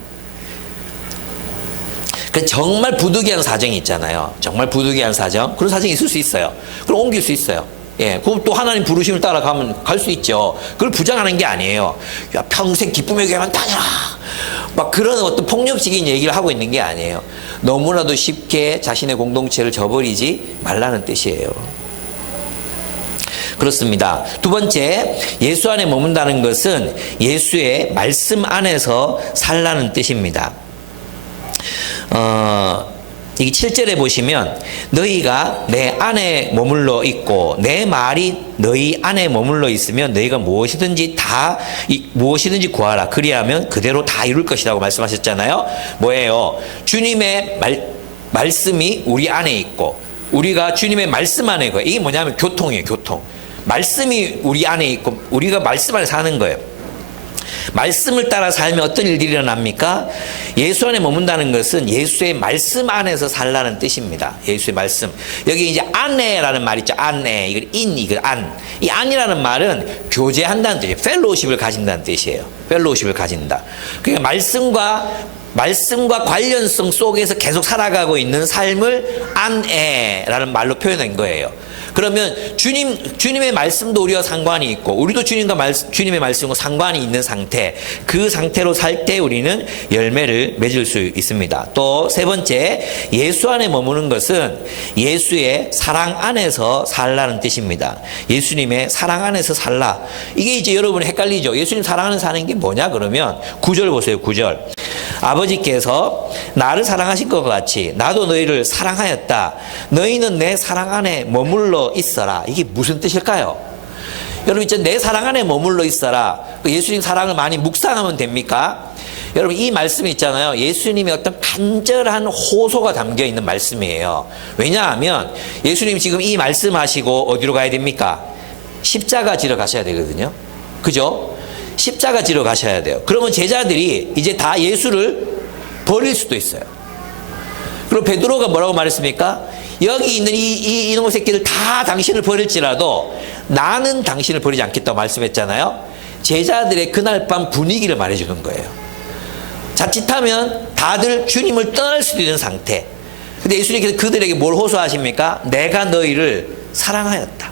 정말 부득이한 사정이 있잖아요. 정말 부득이한 사정. 그런 사정이 있을 수 있어요. 그럼 옮길 수 있어요. 예, 그럼 또 하나님 부르심을 따라가면 갈 수 있죠. 그걸 부정하는 게 아니에요. 야, 평생 기쁨의 교회만 다녀라. 막 그런 어떤 폭력적인 얘기를 하고 있는 게 아니에요. 너무나도 쉽게 자신의 공동체를 저버리지 말라는 뜻이에요. 그렇습니다. 두 번째, 예수 안에 머문다는 것은 예수의 말씀 안에서 살라는 뜻입니다. 이게 7절에 보시면 너희가 내 안에 머물러 있고 내 말이 너희 안에 머물러 있으면 너희가 무엇이든지 구하라. 그리하면 그대로 다 이룰 것이라고 말씀하셨잖아요. 뭐예요? 주님의 말씀이 우리 안에 있고 우리가 주님의 말씀 안에 있고, 이게 뭐냐면 교통이에요. 교통. 말씀이 우리 안에 있고 우리가 말씀 안에 사는 거예요. 말씀을 따라 살면 어떤 일들이 일어납니까? 예수 안에 머문다는 것은 예수의 말씀 안에서 살라는 뜻입니다. 예수의 말씀. 여기 이제 안에라는 말 있죠. 안에. 이걸 안. 이 안이라는 말은 교제한다는 뜻이에요. 펠로우십을 가진다는 뜻이에요. 펠로우십을 가진다. 그러니까 말씀과 관련성 속에서 계속 살아가고 있는 삶을 안에라는 말로 표현한 거예요. 그러면 주님의 말씀도 우리와 상관이 있고 우리도 주님의 말씀과 상관이 있는 상태, 그 상태로 살 때 우리는 열매를 맺을 수 있습니다. 또 세 번째, 예수 안에 머무는 것은 예수의 사랑 안에서 살라는 뜻입니다. 예수님의 사랑 안에서 살라. 이게 이제 여러분이 헷갈리죠. 예수님 사랑 안에서 사는 게 뭐냐 그러면 9절 보세요. 9절. 아버지께서 나를 사랑하신 것 같이 나도 너희를 사랑하였다. 너희는 내 사랑 안에 머물러 있어라. 이게 무슨 뜻일까요? 여러분 이제 내 사랑 안에 머물러 있어라. 예수님 사랑을 많이 묵상하면 됩니까? 여러분 이 말씀이 있잖아요. 예수님의 어떤 간절한 호소가 담겨 있는 말씀이에요. 왜냐하면 예수님 지금 이 말씀하시고 어디로 가야 됩니까? 십자가 지러 가셔야 되거든요. 그죠? 십자가 지러 가셔야 돼요. 그러면 제자들이 이제 다 예수를 버릴 수도 있어요. 그리고 베드로가 뭐라고 말했습니까? 여기 있는 이놈의 새끼들 다 당신을 버릴지라도 나는 당신을 버리지 않겠다고 말씀했잖아요. 제자들의 그날 밤 분위기를 말해주는 거예요. 자칫하면 다들 주님을 떠날 수도 있는 상태. 근데 예수님께서 그들에게 뭘 호소하십니까? 내가 너희를 사랑하였다.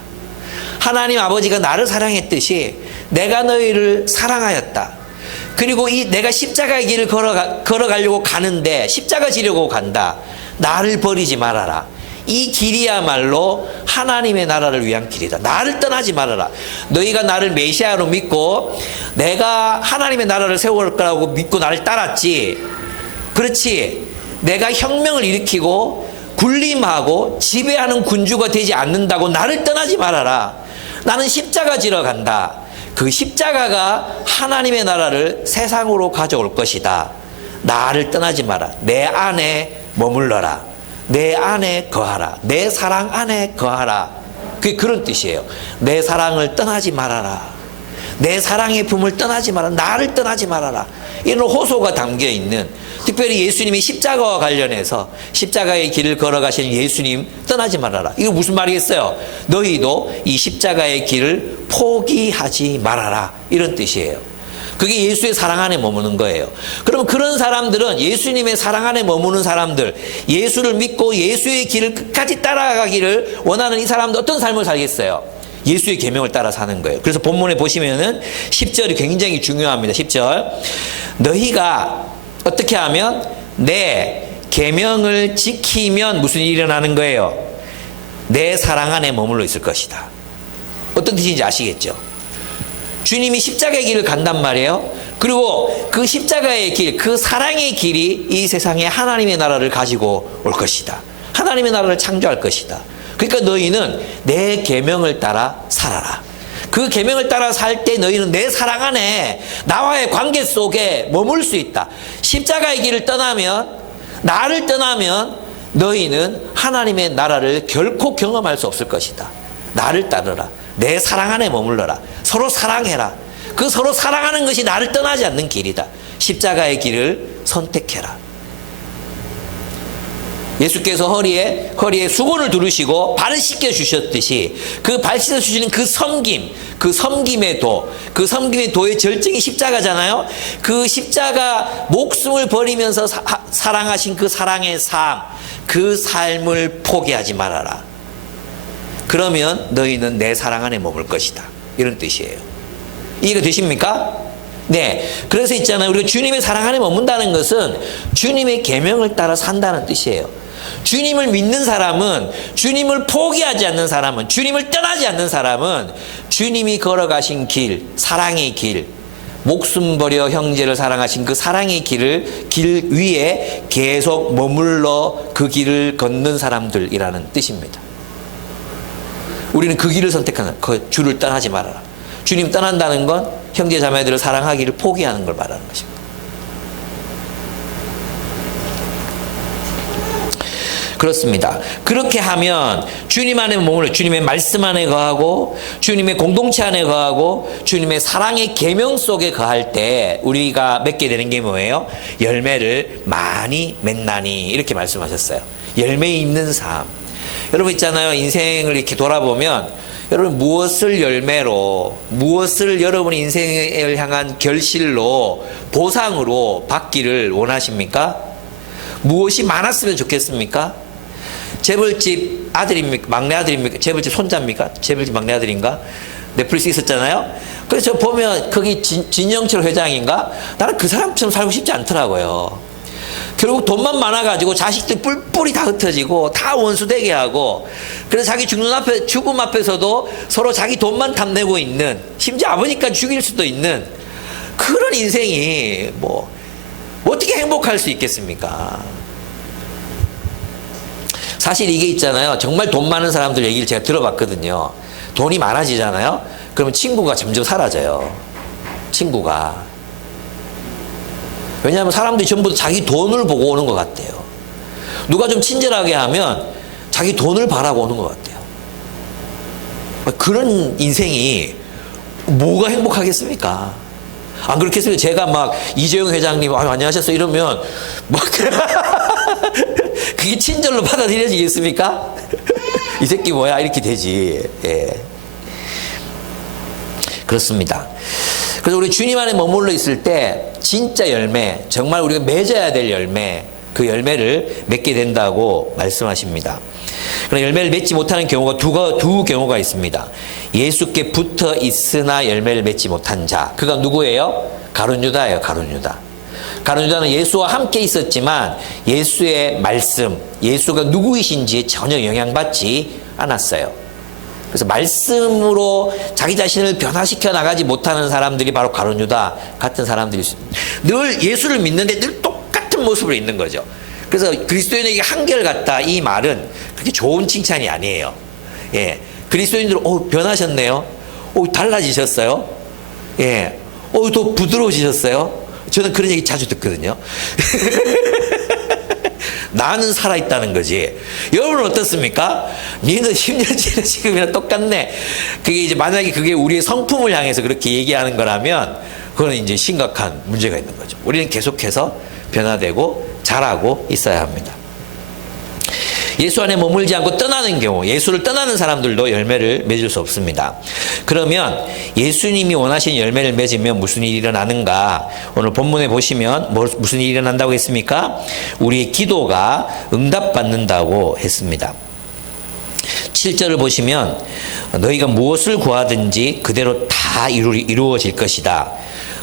하나님 아버지가 나를 사랑했듯이 내가 너희를 사랑하였다. 그리고 내가 십자가의 길을 걸어가려고 가는데 십자가 지려고 간다. 나를 버리지 말아라. 이 길이야말로 하나님의 나라를 위한 길이다. 나를 떠나지 말아라. 너희가 나를 메시아로 믿고 내가 하나님의 나라를 세울 거라고 믿고 나를 따랐지. 그렇지. 내가 혁명을 일으키고 군림하고 지배하는 군주가 되지 않는다고 나를 떠나지 말아라. 나는 십자가 지러 간다. 그 십자가가 하나님의 나라를 세상으로 가져올 것이다. 나를 떠나지 마라. 내 안에 머물러라. 내 안에 거하라. 내 사랑 안에 거하라. 그게 그런 뜻이에요. 내 사랑을 떠나지 말아라. 내 사랑의 품을 떠나지 말아라. 나를 떠나지 말아라. 이런 호소가 담겨있는, 특별히 예수님의 십자가와 관련해서 십자가의 길을 걸어가시는 예수님 떠나지 말아라. 이거 무슨 말이겠어요? 너희도 이 십자가의 길을 포기하지 말아라. 이런 뜻이에요. 그게 예수의 사랑 안에 머무는 거예요. 그럼 그런 사람들은, 예수님의 사랑 안에 머무는 사람들, 예수를 믿고 예수의 길을 끝까지 따라가기를 원하는 이 사람들 어떤 삶을 살겠어요? 예수의 계명을 따라 사는 거예요. 그래서 본문에 보시면은 10절이 굉장히 중요합니다. 10절. 너희가 어떻게 하면 내 계명을 지키면 무슨 일이 일어나는 거예요? 내 사랑 안에 머물러 있을 것이다. 어떤 뜻인지 아시겠죠? 주님이 십자가의 길을 간단 말이에요. 그리고 그 십자가의 길, 그 사랑의 길이 이 세상에 하나님의 나라를 가지고 올 것이다. 하나님의 나라를 창조할 것이다. 그러니까 너희는 내 계명을 따라 살아라. 그 계명을 따라 살 때 너희는 내 사랑 안에, 나와의 관계 속에 머물 수 있다. 십자가의 길을 떠나면, 나를 떠나면 너희는 하나님의 나라를 결코 경험할 수 없을 것이다. 나를 따르라. 내 사랑 안에 머물러라. 서로 사랑해라. 그 서로 사랑하는 것이 나를 떠나지 않는 길이다. 십자가의 길을 선택해라. 예수께서 허리에 수건을 두르시고 발을 씻겨 주셨듯이 그 발 씻어 주시는 그 섬김, 그 섬김의 도의 절정이 십자가잖아요. 그 십자가, 목숨을 버리면서 사랑하신 그 사랑의 삶, 그 삶을 포기하지 말아라. 그러면 너희는 내 사랑 안에 머물 것이다. 이런 뜻이에요. 이해가 되십니까? 네. 그래서 있잖아요. 우리가 주님의 사랑 안에 머문다는 것은 주님의 계명을 따라 산다는 뜻이에요. 주님을 믿는 사람은, 주님을 포기하지 않는 사람은, 주님을 떠나지 않는 사람은 주님이 걸어가신 길, 사랑의 길, 목숨 버려 형제를 사랑하신 그 사랑의 길 위에 계속 머물러 그 길을 걷는 사람들이라는 뜻입니다. 우리는 그 길을 선택하는, 그 주를 떠나지 말아라. 주님 떠난다는 건 형제 자매들을 사랑하기를 포기하는 걸 말하는 것입니다. 그렇습니다. 그렇게 하면 주님 안에 머물러, 주님의 말씀 안에 거하고, 주님의 공동체 안에 거하고, 주님의 사랑의 계명 속에 거할 때 우리가 맺게 되는 게 뭐예요? 열매를 많이 맺나니, 이렇게 말씀하셨어요. 열매 있는 삶. 여러분 있잖아요. 인생을 이렇게 돌아보면 여러분 무엇을 열매로, 무엇을 여러분 인생을 향한 결실로, 보상으로 받기를 원하십니까? 무엇이 많았으면 좋겠습니까? 재벌집 아들입니까? 막내 아들입니까? 재벌집 손자입니까? 재벌집 막내 아들인가? 넷플릭스 있었잖아요. 그래서 저 보면 거기 진영철 회장인가? 나는 그 사람처럼 살고 싶지 않더라고요. 결국 돈만 많아가지고 자식들 뿔뿔이 다 흩어지고 다 원수되게 하고, 그래서 자기 죽음 앞에서도 서로 자기 돈만 탐내고 있는, 심지어 아버니까 죽일 수도 있는 그런 인생이 뭐 어떻게 행복할 수 있겠습니까? 사실 이게 있잖아요. 정말 돈 많은 사람들 얘기를 제가 들어봤거든요. 돈이 많아지잖아요. 그러면 친구가 점점 사라져요. 친구가. 왜냐하면 사람들이 전부 자기 돈을 보고 오는 것 같아요. 누가 좀 친절하게 하면 자기 돈을 바라고 오는 것 같아요. 그런 인생이 뭐가 행복하겠습니까? 안 그렇겠어요? 제가 막 이재용 회장님 안녕하셨어요 이러면 막 그게 친절로 받아들여지겠습니까? 이 새끼 뭐야 이렇게 되지. 예. 그렇습니다. 그래서 우리 주님 안에 머물러 있을 때 진짜 열매, 정말 우리가 맺어야 될 열매, 그 열매를 맺게 된다고 말씀하십니다. 그러나 열매를 맺지 못하는 경우가 두 경우가 있습니다. 예수께 붙어 있으나 열매를 맺지 못한 자. 그가 누구예요? 가룟 유다예요. 가룟 유다. 가룟 유다는 예수와 함께 있었지만 예수의 말씀, 예수가 누구이신지에 전혀 영향받지 않았어요. 그래서 말씀으로 자기 자신을 변화시켜 나가지 못하는 사람들이 바로 가룟 유다 같은 사람들이 있습니다. 늘 예수를 믿는데 늘 똑같은 모습으로 있는 거죠. 그래서 그리스도인에게 한결같다 이 말은 그렇게 좋은 칭찬이 아니에요. 예. 그리스도인들은 변하셨네요. 달라지셨어요. 예. 더 부드러워지셨어요. 저는 그런 얘기 자주 듣거든요. 나는 살아있다는 거지. 여러분은 어떻습니까? 니는 10년 지난 지금이랑 똑같네. 그게 이제 만약에 그게 우리의 성품을 향해서 그렇게 얘기하는 거라면 그거는 이제 심각한 문제가 있는 거죠. 우리는 계속해서 변화되고 자라고 있어야 합니다. 예수 안에 머물지 않고 떠나는 경우, 예수를 떠나는 사람들도 열매를 맺을 수 없습니다. 그러면 예수님이 원하신 열매를 맺으면 무슨 일이 일어나는가? 오늘 본문에 보시면 무슨 일이 일어난다고 했습니까? 우리의 기도가 응답받는다고 했습니다. 7절을 보시면 너희가 무엇을 구하든지 그대로 다 이루어질 것이다.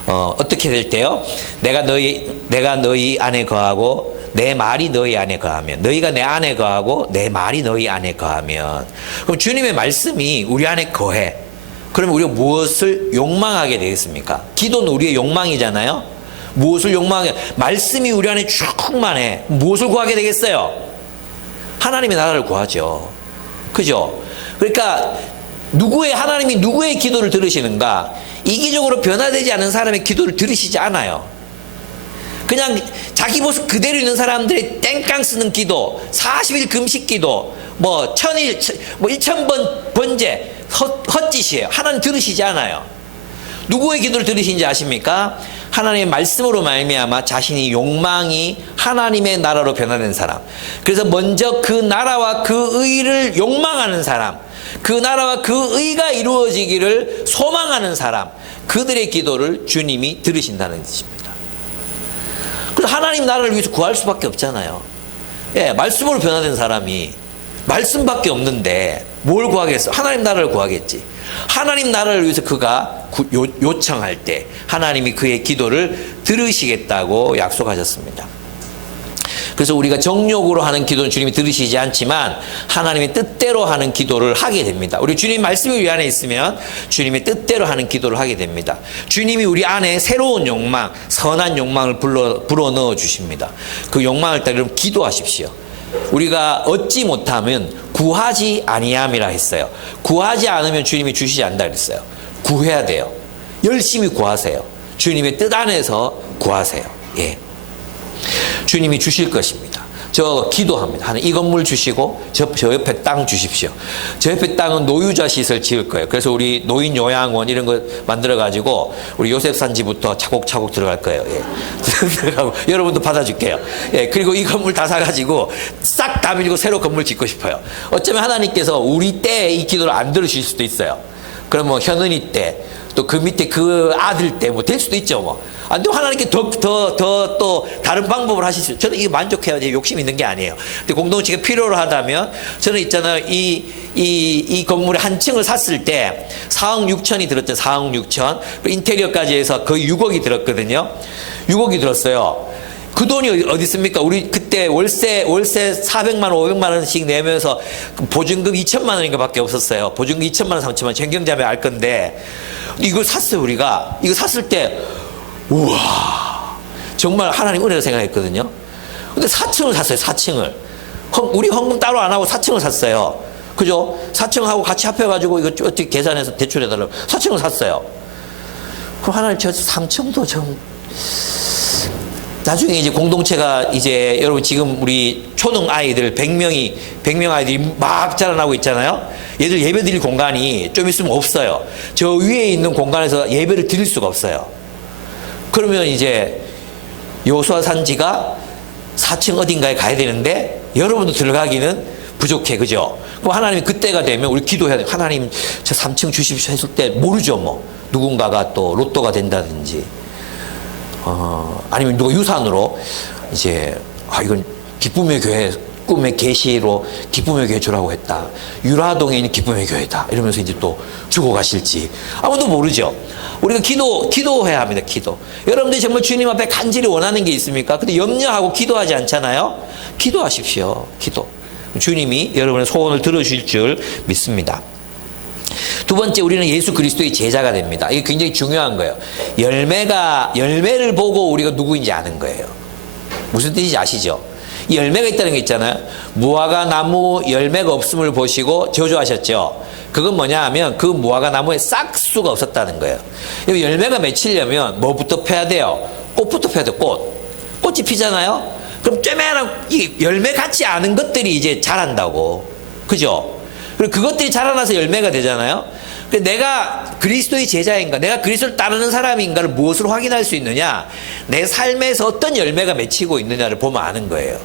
어떻게 될 때요? 내가 너희 안에 거하고 내 말이 너희 안에 거하면, 너희가 내 안에 거하고 내 말이 너희 안에 거하면, 그럼 주님의 말씀이 우리 안에 거해. 그러면 우리가 무엇을 욕망하게 되겠습니까? 기도는 우리의 욕망이잖아요. 무엇을 욕망해? 말씀이 우리 안에 충만해. 무엇을 구하게 되겠어요? 하나님의 나라를 구하죠. 그죠? 그러니까 하나님이 누구의 기도를 들으시는가? 이기적으로 변화되지 않은 사람의 기도를 들으시지 않아요. 그냥 자기 모습 그대로 있는 사람들의 땡깡 쓰는 기도, 40일 금식 기도, 1000번 번제, 헛짓이에요. 하나님 들으시지 않아요. 누구의 기도를 들으시는지 아십니까? 하나님의 말씀으로 말미암아 자신이 욕망이 하나님의 나라로 변화된 사람. 그래서 먼저 그 나라와 그 의를 욕망하는 사람, 그 나라와 그 의가 이루어지기를 소망하는 사람, 그들의 기도를 주님이 들으신다는 뜻입니다. 그래서 하나님 나라를 위해서 구할 수밖에 없잖아요. 예, 말씀으로 변화된 사람이 말씀밖에 없는데 뭘 구하겠어? 하나님 나라를 구하겠지. 하나님 나라를 위해서 그가 요청할 때 하나님이 그의 기도를 들으시겠다고 약속하셨습니다. 그래서 우리가 정욕으로 하는 기도는 주님이 들으시지 않지만 하나님의 뜻대로 하는 기도를 하게 됩니다. 우리 주님 말씀이 우리 안에 있으면 주님의 뜻대로 하는 기도를 하게 됩니다. 주님이 우리 안에 새로운 욕망, 선한 욕망을 불어넣어 주십니다. 그 욕망을 따라 여러분 기도하십시오. 우리가 얻지 못하면 구하지 아니함이라 했어요. 구하지 않으면 주님이 주시지 않는다 그랬어요. 구해야 돼요. 열심히 구하세요. 주님의 뜻 안에서 구하세요. 예. 주님이 주실 것입니다. 저 기도합니다. 이 건물 주시고 저 옆에 땅 주십시오. 저 옆에 땅은 노유자 시설 지을 거예요. 그래서 우리 노인 요양원 이런 거 만들어 가지고 우리 요셉산지부터 차곡차곡 들어갈 거예요. 예. 들어가고 여러분도 받아줄게요. 예. 그리고 이 건물 다 사가지고 싹 다 밀고 새로 건물 짓고 싶어요. 어쩌면 하나님께서 우리 때에 이 기도를 안 들으실 수도 있어요. 그럼 뭐 현은이 때 또 그 밑에 그 아들 때 뭐 될 수도 있죠 뭐. 안 되면 하나님께 또 다른 방법을 하실 수 있어요. 저는 이게 만족해야지 욕심 있는 게 아니에요. 근데 공동체가 필요로 하다면 저는 있잖아요. 이 건물의 한 층을 샀을 때 4억 6천이 들었죠. 4억 6천. 인테리어까지 해서 거의 6억이 들었거든요. 6억이 들었어요. 그 돈이 어디 있습니까? 우리 그때 월세 400만 원, 500만 원씩 내면서 보증금 2천만 원인가 밖에 없었어요. 보증금 2천만 원, 3천만 원. 전경자매 알 건데 이걸 샀어요. 우리가. 이거 샀을 때 우와, 정말 하나님 은혜를 생각했거든요. 근데 4층을 샀어요. 4층을. 우리 헌금 따로 안 하고 4층을 샀어요. 그죠? 4층하고 같이 합해가지고 이거 어떻게 계산해서 대출해달라고 4층을 샀어요. 그럼 하나님 저 3층도 좀 나중에 이제 공동체가 이제 여러분 지금 우리 초등 아이들 100명 아이들이 막 자라나고 있잖아요. 얘들 예배 드릴 공간이 좀 있으면 없어요. 저 위에 있는 공간에서 예배를 드릴 수가 없어요. 그러면 이제 여호수아 산지가 4층 어딘가에 가야 되는데 여러분도 들어가기는 부족해. 그죠? 그럼 하나님이 그때가 되면 우리 기도해야 돼. 하나님 저 3층 주십시오 했을 때 모르죠 뭐. 누군가가 또 로또가 된다든지 아니면 누가 유산으로 이제 이건 기쁨의 교회 꿈의 계시로 기쁨의 교회 주라고 했다. 유라동에 있는 기쁨의 교회다. 이러면서 이제 또 주고 가실지 아무도 모르죠. 우리가 기도해야 합니다. 기도. 여러분들이 정말 주님 앞에 간절히 원하는 게 있습니까? 근데 염려하고 기도하지 않잖아요. 기도하십시오. 기도. 주님이 여러분의 소원을 들어주실 줄 믿습니다. 두 번째, 우리는 예수 그리스도의 제자가 됩니다. 이게 굉장히 중요한 거예요. 열매를 보고 우리가 누구인지 아는 거예요. 무슨 뜻인지 아시죠? 이 열매가 있다는 게 있잖아요. 무화과 나무 열매가 없음을 보시고 저주하셨죠. 그건 뭐냐 하면 그 무화과 나무에 싹수가 없었다는 거예요. 열매가 맺히려면 뭐부터 펴야 돼요? 꽃부터 펴야 돼요. 꽃이 피잖아요. 그럼 쬐매한 이 열매 같지 않은 것들이 이제 자란다고. 그죠? 그리고 그것들이 자라나서 열매가 되잖아요. 내가 그리스도의 제자인가, 내가 그리스도를 따르는 사람인가를 무엇으로 확인할 수 있느냐? 내 삶에서 어떤 열매가 맺히고 있느냐를 보면 아는 거예요.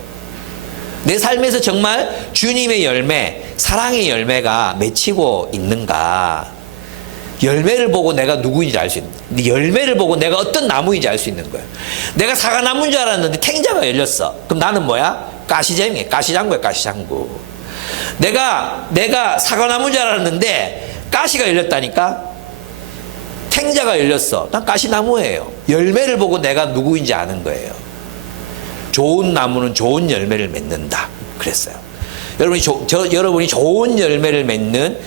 내 삶에서 정말 주님의 열매, 사랑의 열매가 맺히고 있는가? 열매를 보고 내가 누구인지 알 수 있는, 열매를 보고 내가 어떤 나무인지 알 수 있는 거예요. 내가 사과나무인 줄 알았는데 탱자가 열렸어. 그럼 나는 뭐야? 가시잼이에요. 가시장구야, 가시장구. 내가 사과나무인 줄 알았는데 가시가 열렸다니까? 탱자가 열렸어. 난 가시나무예요. 열매를 보고 내가 누구인지 아는 거예요. 좋은 나무는 좋은 열매를 맺는다. 그랬어요. 여러분이 좋은 열매를 맺는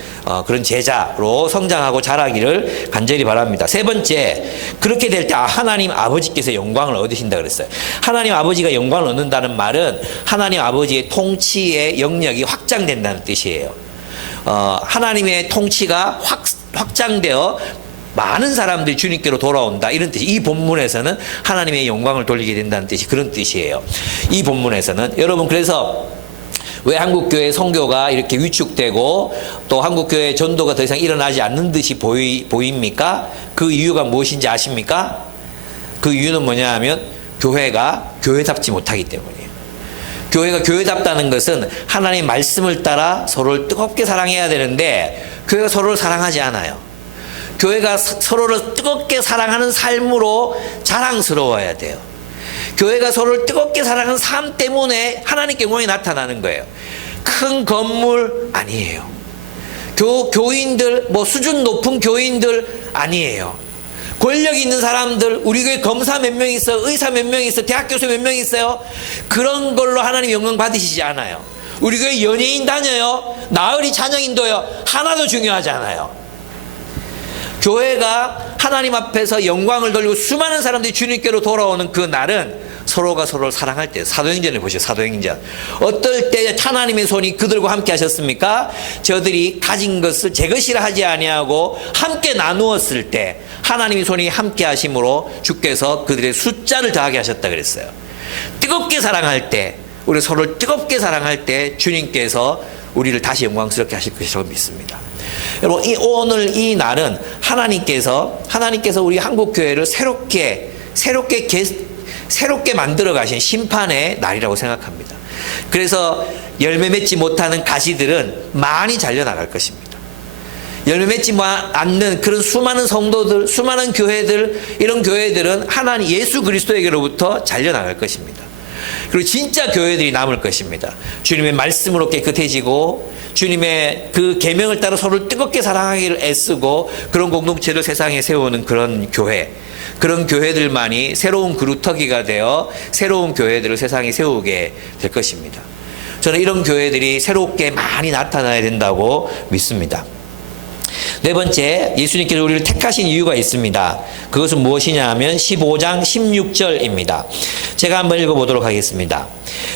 그런 제자로 성장하고 자라기를 간절히 바랍니다. 세 번째, 그렇게 될 때 하나님 아버지께서 영광을 얻으신다 그랬어요. 하나님 아버지가 영광을 얻는다는 말은 하나님 아버지의 통치의 영역이 확장된다는 뜻이에요. 하나님의 통치가 확장되어 많은 사람들이 주님께로 돌아온다, 이런 뜻이. 이 본문에서는 하나님의 영광을 돌리게 된다는 뜻이 그런 뜻이에요. 이 본문에서는. 여러분, 그래서 왜 한국교회 선교가 이렇게 위축되고 또 한국교회 전도가 더 이상 일어나지 않는 듯이 보입니까? 그 이유가 무엇인지 아십니까? 그 이유는 뭐냐 하면 교회가 교회답지 못하기 때문이에요. 교회가 교회답다는 것은 하나님의 말씀을 따라 서로를 뜨겁게 사랑해야 되는데 교회가 서로를 사랑하지 않아요. 교회가 서로를 뜨겁게 사랑하는 삶으로 자랑스러워야 돼요. 교회가 서로를 뜨겁게 사랑하는 삶 때문에 하나님께 영광이 나타나는 거예요. 큰 건물 아니에요. 교인들, 수준 높은 교인들 아니에요. 권력 있는 사람들, 우리 교회 검사 몇 명 있어요, 의사 몇 명 있어요, 대학 교수 몇 명 있어요. 그런 걸로 하나님 영광 받으시지 않아요. 우리 교회 연예인 다녀요, 나으리 찬양인도요, 하나도 중요하지 않아요. 교회가 하나님 앞에서 영광을 돌리고 수많은 사람들이 주님께로 돌아오는 그 날은 서로가 서로를 사랑할 때. 사도행전을 보시죠. 사도행전. 어떨 때 하나님의 손이 그들과 함께 하셨습니까? 저들이 가진 것을 제 것이라 하지 아니하고 함께 나누었을 때 하나님의 손이 함께 하심으로 주께서 그들의 숫자를 더하게 하셨다 그랬어요. 뜨겁게 사랑할 때, 우리 서로를 뜨겁게 사랑할 때 주님께서 우리를 다시 영광스럽게 하실 것이라고 믿습니다. 여러분, 오늘 이 날은 하나님께서 우리 한국교회를 새롭게 만들어 가신 심판의 날이라고 생각합니다. 그래서 열매 맺지 못하는 가시들은 많이 잘려나갈 것입니다. 열매 맺지 않는 그런 수많은 성도들, 수많은 교회들, 이런 교회들은 하나님 예수 그리스도에게로부터 잘려나갈 것입니다. 그리고 진짜 교회들이 남을 것입니다. 주님의 말씀으로 깨끗해지고 주님의 그 계명을 따라 서로를 뜨겁게 사랑하기를 애쓰고 그런 공동체를 세상에 세우는 그런 교회, 그런 교회들만이 새로운 그루터기가 되어 새로운 교회들을 세상에 세우게 될 것입니다. 저는 이런 교회들이 새롭게 많이 나타나야 된다고 믿습니다. 네 번째, 예수님께서 우리를 택하신 이유가 있습니다. 그것은 무엇이냐 하면 15장 16절입니다. 제가 한번 읽어보도록 하겠습니다.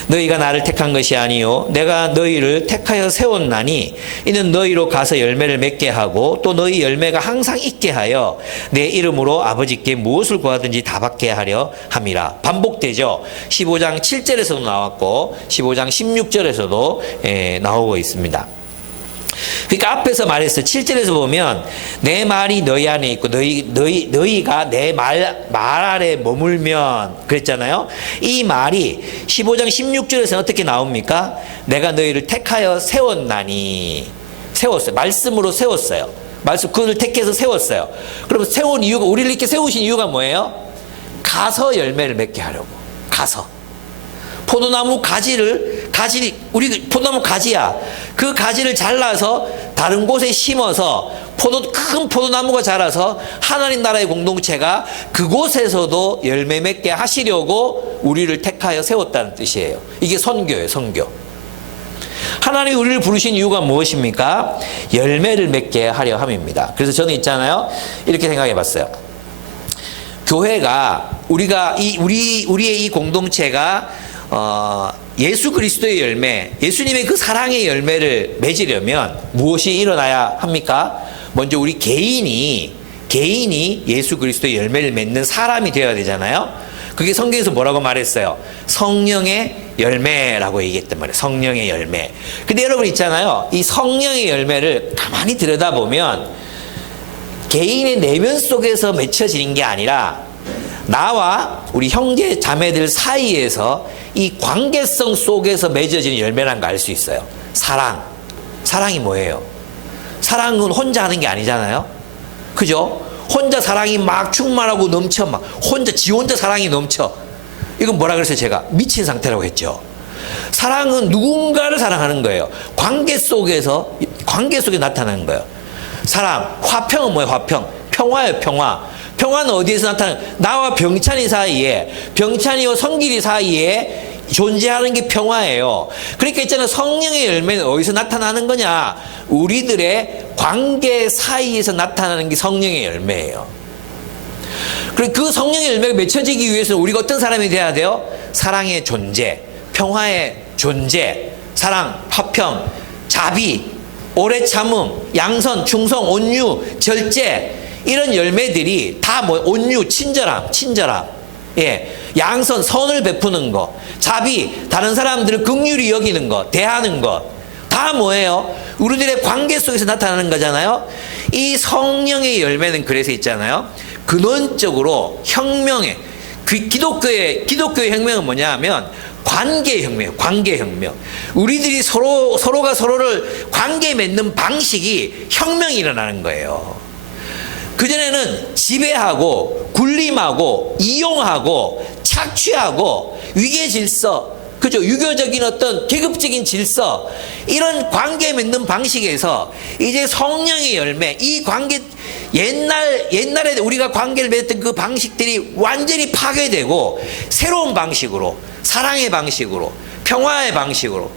너희가 나를 택한 것이 아니요 내가 너희를 택하여 세웠나니 이는 너희로 가서 열매를 맺게 하고 또 너희 열매가 항상 있게 하여 내 이름으로 아버지께 무엇을 구하든지 다 받게 하려 함이라. 반복되죠. 15장 7절에서도 나왔고 15장 16절에서도 나오고 있습니다. 그러니까 앞에서 말했어요. 7절에서 보면 내 말이 너희 안에 있고 너희가 내 말 아래 머물면 그랬잖아요. 이 말이 15장 16절에서는 어떻게 나옵니까? 내가 너희를 택하여 세웠나니. 세웠어요. 말씀으로 세웠어요. 그를 택해서 세웠어요. 그러면 세운 이유가, 우리를 이렇게 세우신 이유가 뭐예요? 가서 열매를 맺게 하려고. 가서. 포도나무 우리 포도나무 가지야. 그 가지를 잘라서 다른 곳에 심어서 큰 포도나무가 자라서 하나님 나라의 공동체가 그곳에서도 열매 맺게 하시려고 우리를 택하여 세웠다는 뜻이에요. 이게 선교예요, 선교. 하나님이 우리를 부르신 이유가 무엇입니까? 열매를 맺게 하려 함입니다. 그래서 저는 있잖아요, 이렇게 생각해 봤어요. 교회가 우리의 이 공동체가 예수 그리스도의 열매, 예수님의 그 사랑의 열매를 맺으려면 무엇이 일어나야 합니까? 먼저 우리 개인이 예수 그리스도의 열매를 맺는 사람이 되어야 되잖아요. 그게 성경에서 뭐라고 말했어요? 성령의 열매라고 얘기했단 말이에요. 성령의 열매. 근데 여러분 있잖아요. 이 성령의 열매를 가만히 들여다보면 개인의 내면 속에서 맺혀지는 게 아니라 나와 우리 형제 자매들 사이에서 이 관계성 속에서 맺어지는 열매라는 거 알 수 있어요. 사랑이 뭐예요? 사랑은 혼자 하는 게 아니잖아요. 그죠? 혼자 사랑이 막 충만하고 넘쳐, 지 혼자 사랑이 넘쳐. 이건 뭐라 그랬어요? 제가 미친 상태라고 했죠. 사랑은 누군가를 사랑하는 거예요. 관계 속에 나타나는 거예요. 사랑, 화평은 뭐예요? 화평. 평화예요, 평화. 평화는 어디에서 나타나는? 나와 병찬이 사이에, 병찬이와 성길이 사이에 존재하는 게 평화예요. 그러니까 있잖아요. 성령의 열매는 어디서 나타나는 거냐? 우리들의 관계 사이에서 나타나는 게 성령의 열매예요. 그리고 그 성령의 열매가 맺혀지기 위해서는 우리가 어떤 사람이 돼야 돼요? 사랑의 존재, 평화의 존재, 사랑, 화평, 자비, 오래 참음, 양선, 충성, 온유, 절제, 이런 열매들이 다 온유, 친절함. 예. 양선, 선을 베푸는 것. 자비, 다른 사람들을 긍휼히 여기는 것, 대하는 것. 다 뭐예요? 우리들의 관계 속에서 나타나는 거잖아요. 이 성령의 열매는 그래서 있잖아요. 근원적으로 혁명의, 기독교의 혁명은 뭐냐 하면 관계 혁명이에요. 관계 혁명. 우리들이 서로가 서로를 관계 맺는 방식이 혁명이 일어나는 거예요. 그전에는 지배하고 군림하고 이용하고 착취하고 위계 질서, 그죠? 유교적인 어떤 계급적인 질서, 이런 관계 맺는 방식에서 이제 성령의 열매, 이 관계, 옛날에 우리가 관계를 맺었던 그 방식들이 완전히 파괴되고 새로운 방식으로, 사랑의 방식으로, 평화의 방식으로,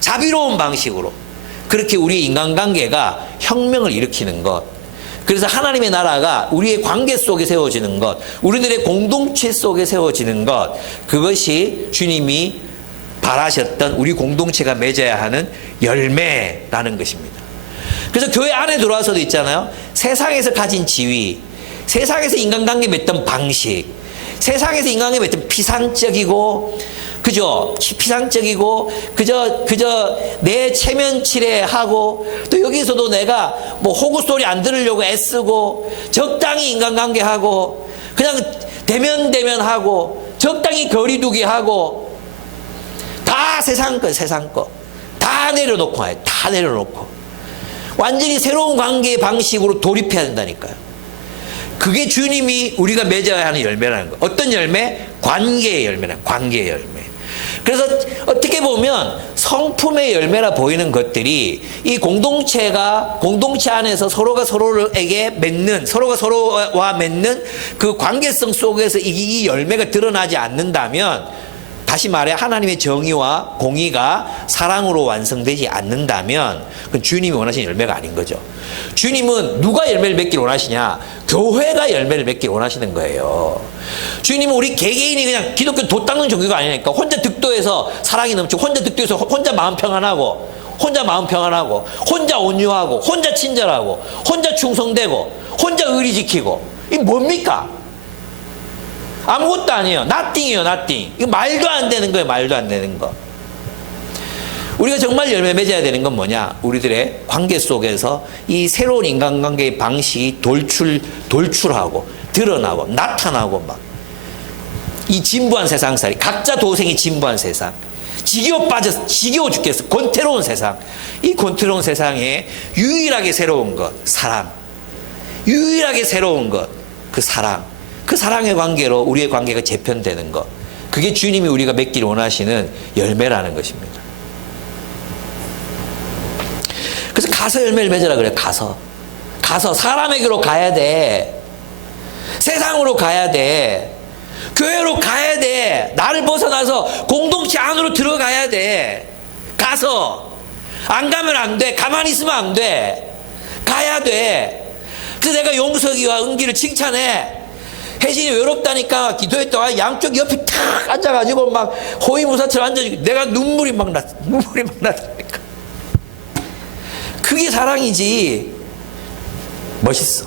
자비로운 방식으로, 그렇게 우리 인간관계가 혁명을 일으키는 것. 그래서 하나님의 나라가 우리의 관계 속에 세워지는 것, 우리들의 공동체 속에 세워지는 것, 그것이 주님이 바라셨던 우리 공동체가 맺어야 하는 열매라는 것입니다. 그래서 교회 안에 들어와서도 있잖아요. 세상에서 가진 지위, 세상에서 인간관계 맺던 방식, 세상에서 인간관계 맺던 피상적이고, 그죠? 피상적이고, 그저 내 체면치레하고, 또 여기서도 내가 호구 소리 안 들으려고 애쓰고, 적당히 인간관계하고, 그냥 대면하고, 적당히 거리두기 하고, 다 세상 거. 다 내려놓고 와요. 다 내려놓고. 완전히 새로운 관계의 방식으로 돌입해야 된다니까요. 그게 주님이 우리가 맺어야 하는 열매라는 거예요. 어떤 열매? 관계의 열매라는 거예요. 관계의 열매. 그래서 어떻게 보면 성품의 열매라 보이는 것들이 이 공동체 안에서 서로가 서로와 맺는 그 관계성 속에서 이 열매가 드러나지 않는다면, 다시 말해 하나님의 정의와 공의가 사랑으로 완성되지 않는다면 그건 주님이 원하시는 열매가 아닌 거죠. 주님은 누가 열매를 맺기를 원하시냐? 교회가 열매를 맺기를 원하시는 거예요. 주님은 우리 개개인이 그냥 기독교 돛 닦는 종교가 아니니까 혼자 득도해서 사랑이 넘치고, 혼자 득도해서 혼자 마음 평안하고, 혼자 온유하고, 혼자 친절하고, 혼자 충성되고, 혼자 의리 지키고, 이게 뭡니까? 아무것도 아니에요. nothing이에요, nothing. 이거 말도 안 되는 거예요, 말도 안 되는 거. 우리가 정말 열매 맺어야 되는 건 뭐냐? 우리들의 관계 속에서 이 새로운 인간관계의 방식이 돌출하고, 드러나고, 나타나고, 이 진부한 세상살이, 각자 도생이 진부한 세상, 지겨워 죽겠어, 권태로운 세상, 이 권태로운 세상에 유일하게 새로운 것, 사랑, 유일하게 새로운 것, 그 사랑, 그 사랑의 관계로 우리의 관계가 재편되는 것, 그게 주님이 우리가 맺기를 원하시는 열매라는 것입니다. 그래서 가서 열매를 맺으라 그래요. 가서 사람에게로 가야 돼. 세상으로 가야 돼. 교회로 가야 돼. 나를 벗어나서 공동체 안으로 들어가야 돼. 가서. 안 가면 안 돼. 가만히 있으면 안 돼. 가야 돼. 그래서 내가 용석이와 은기를 칭찬해. 혜진이 외롭다니까 기도했다가 양쪽 옆에 탁 앉아가지고 막 호위무사처럼 앉아주고 내가 눈물이 막 났다니까. 그게 사랑이지. 멋있어.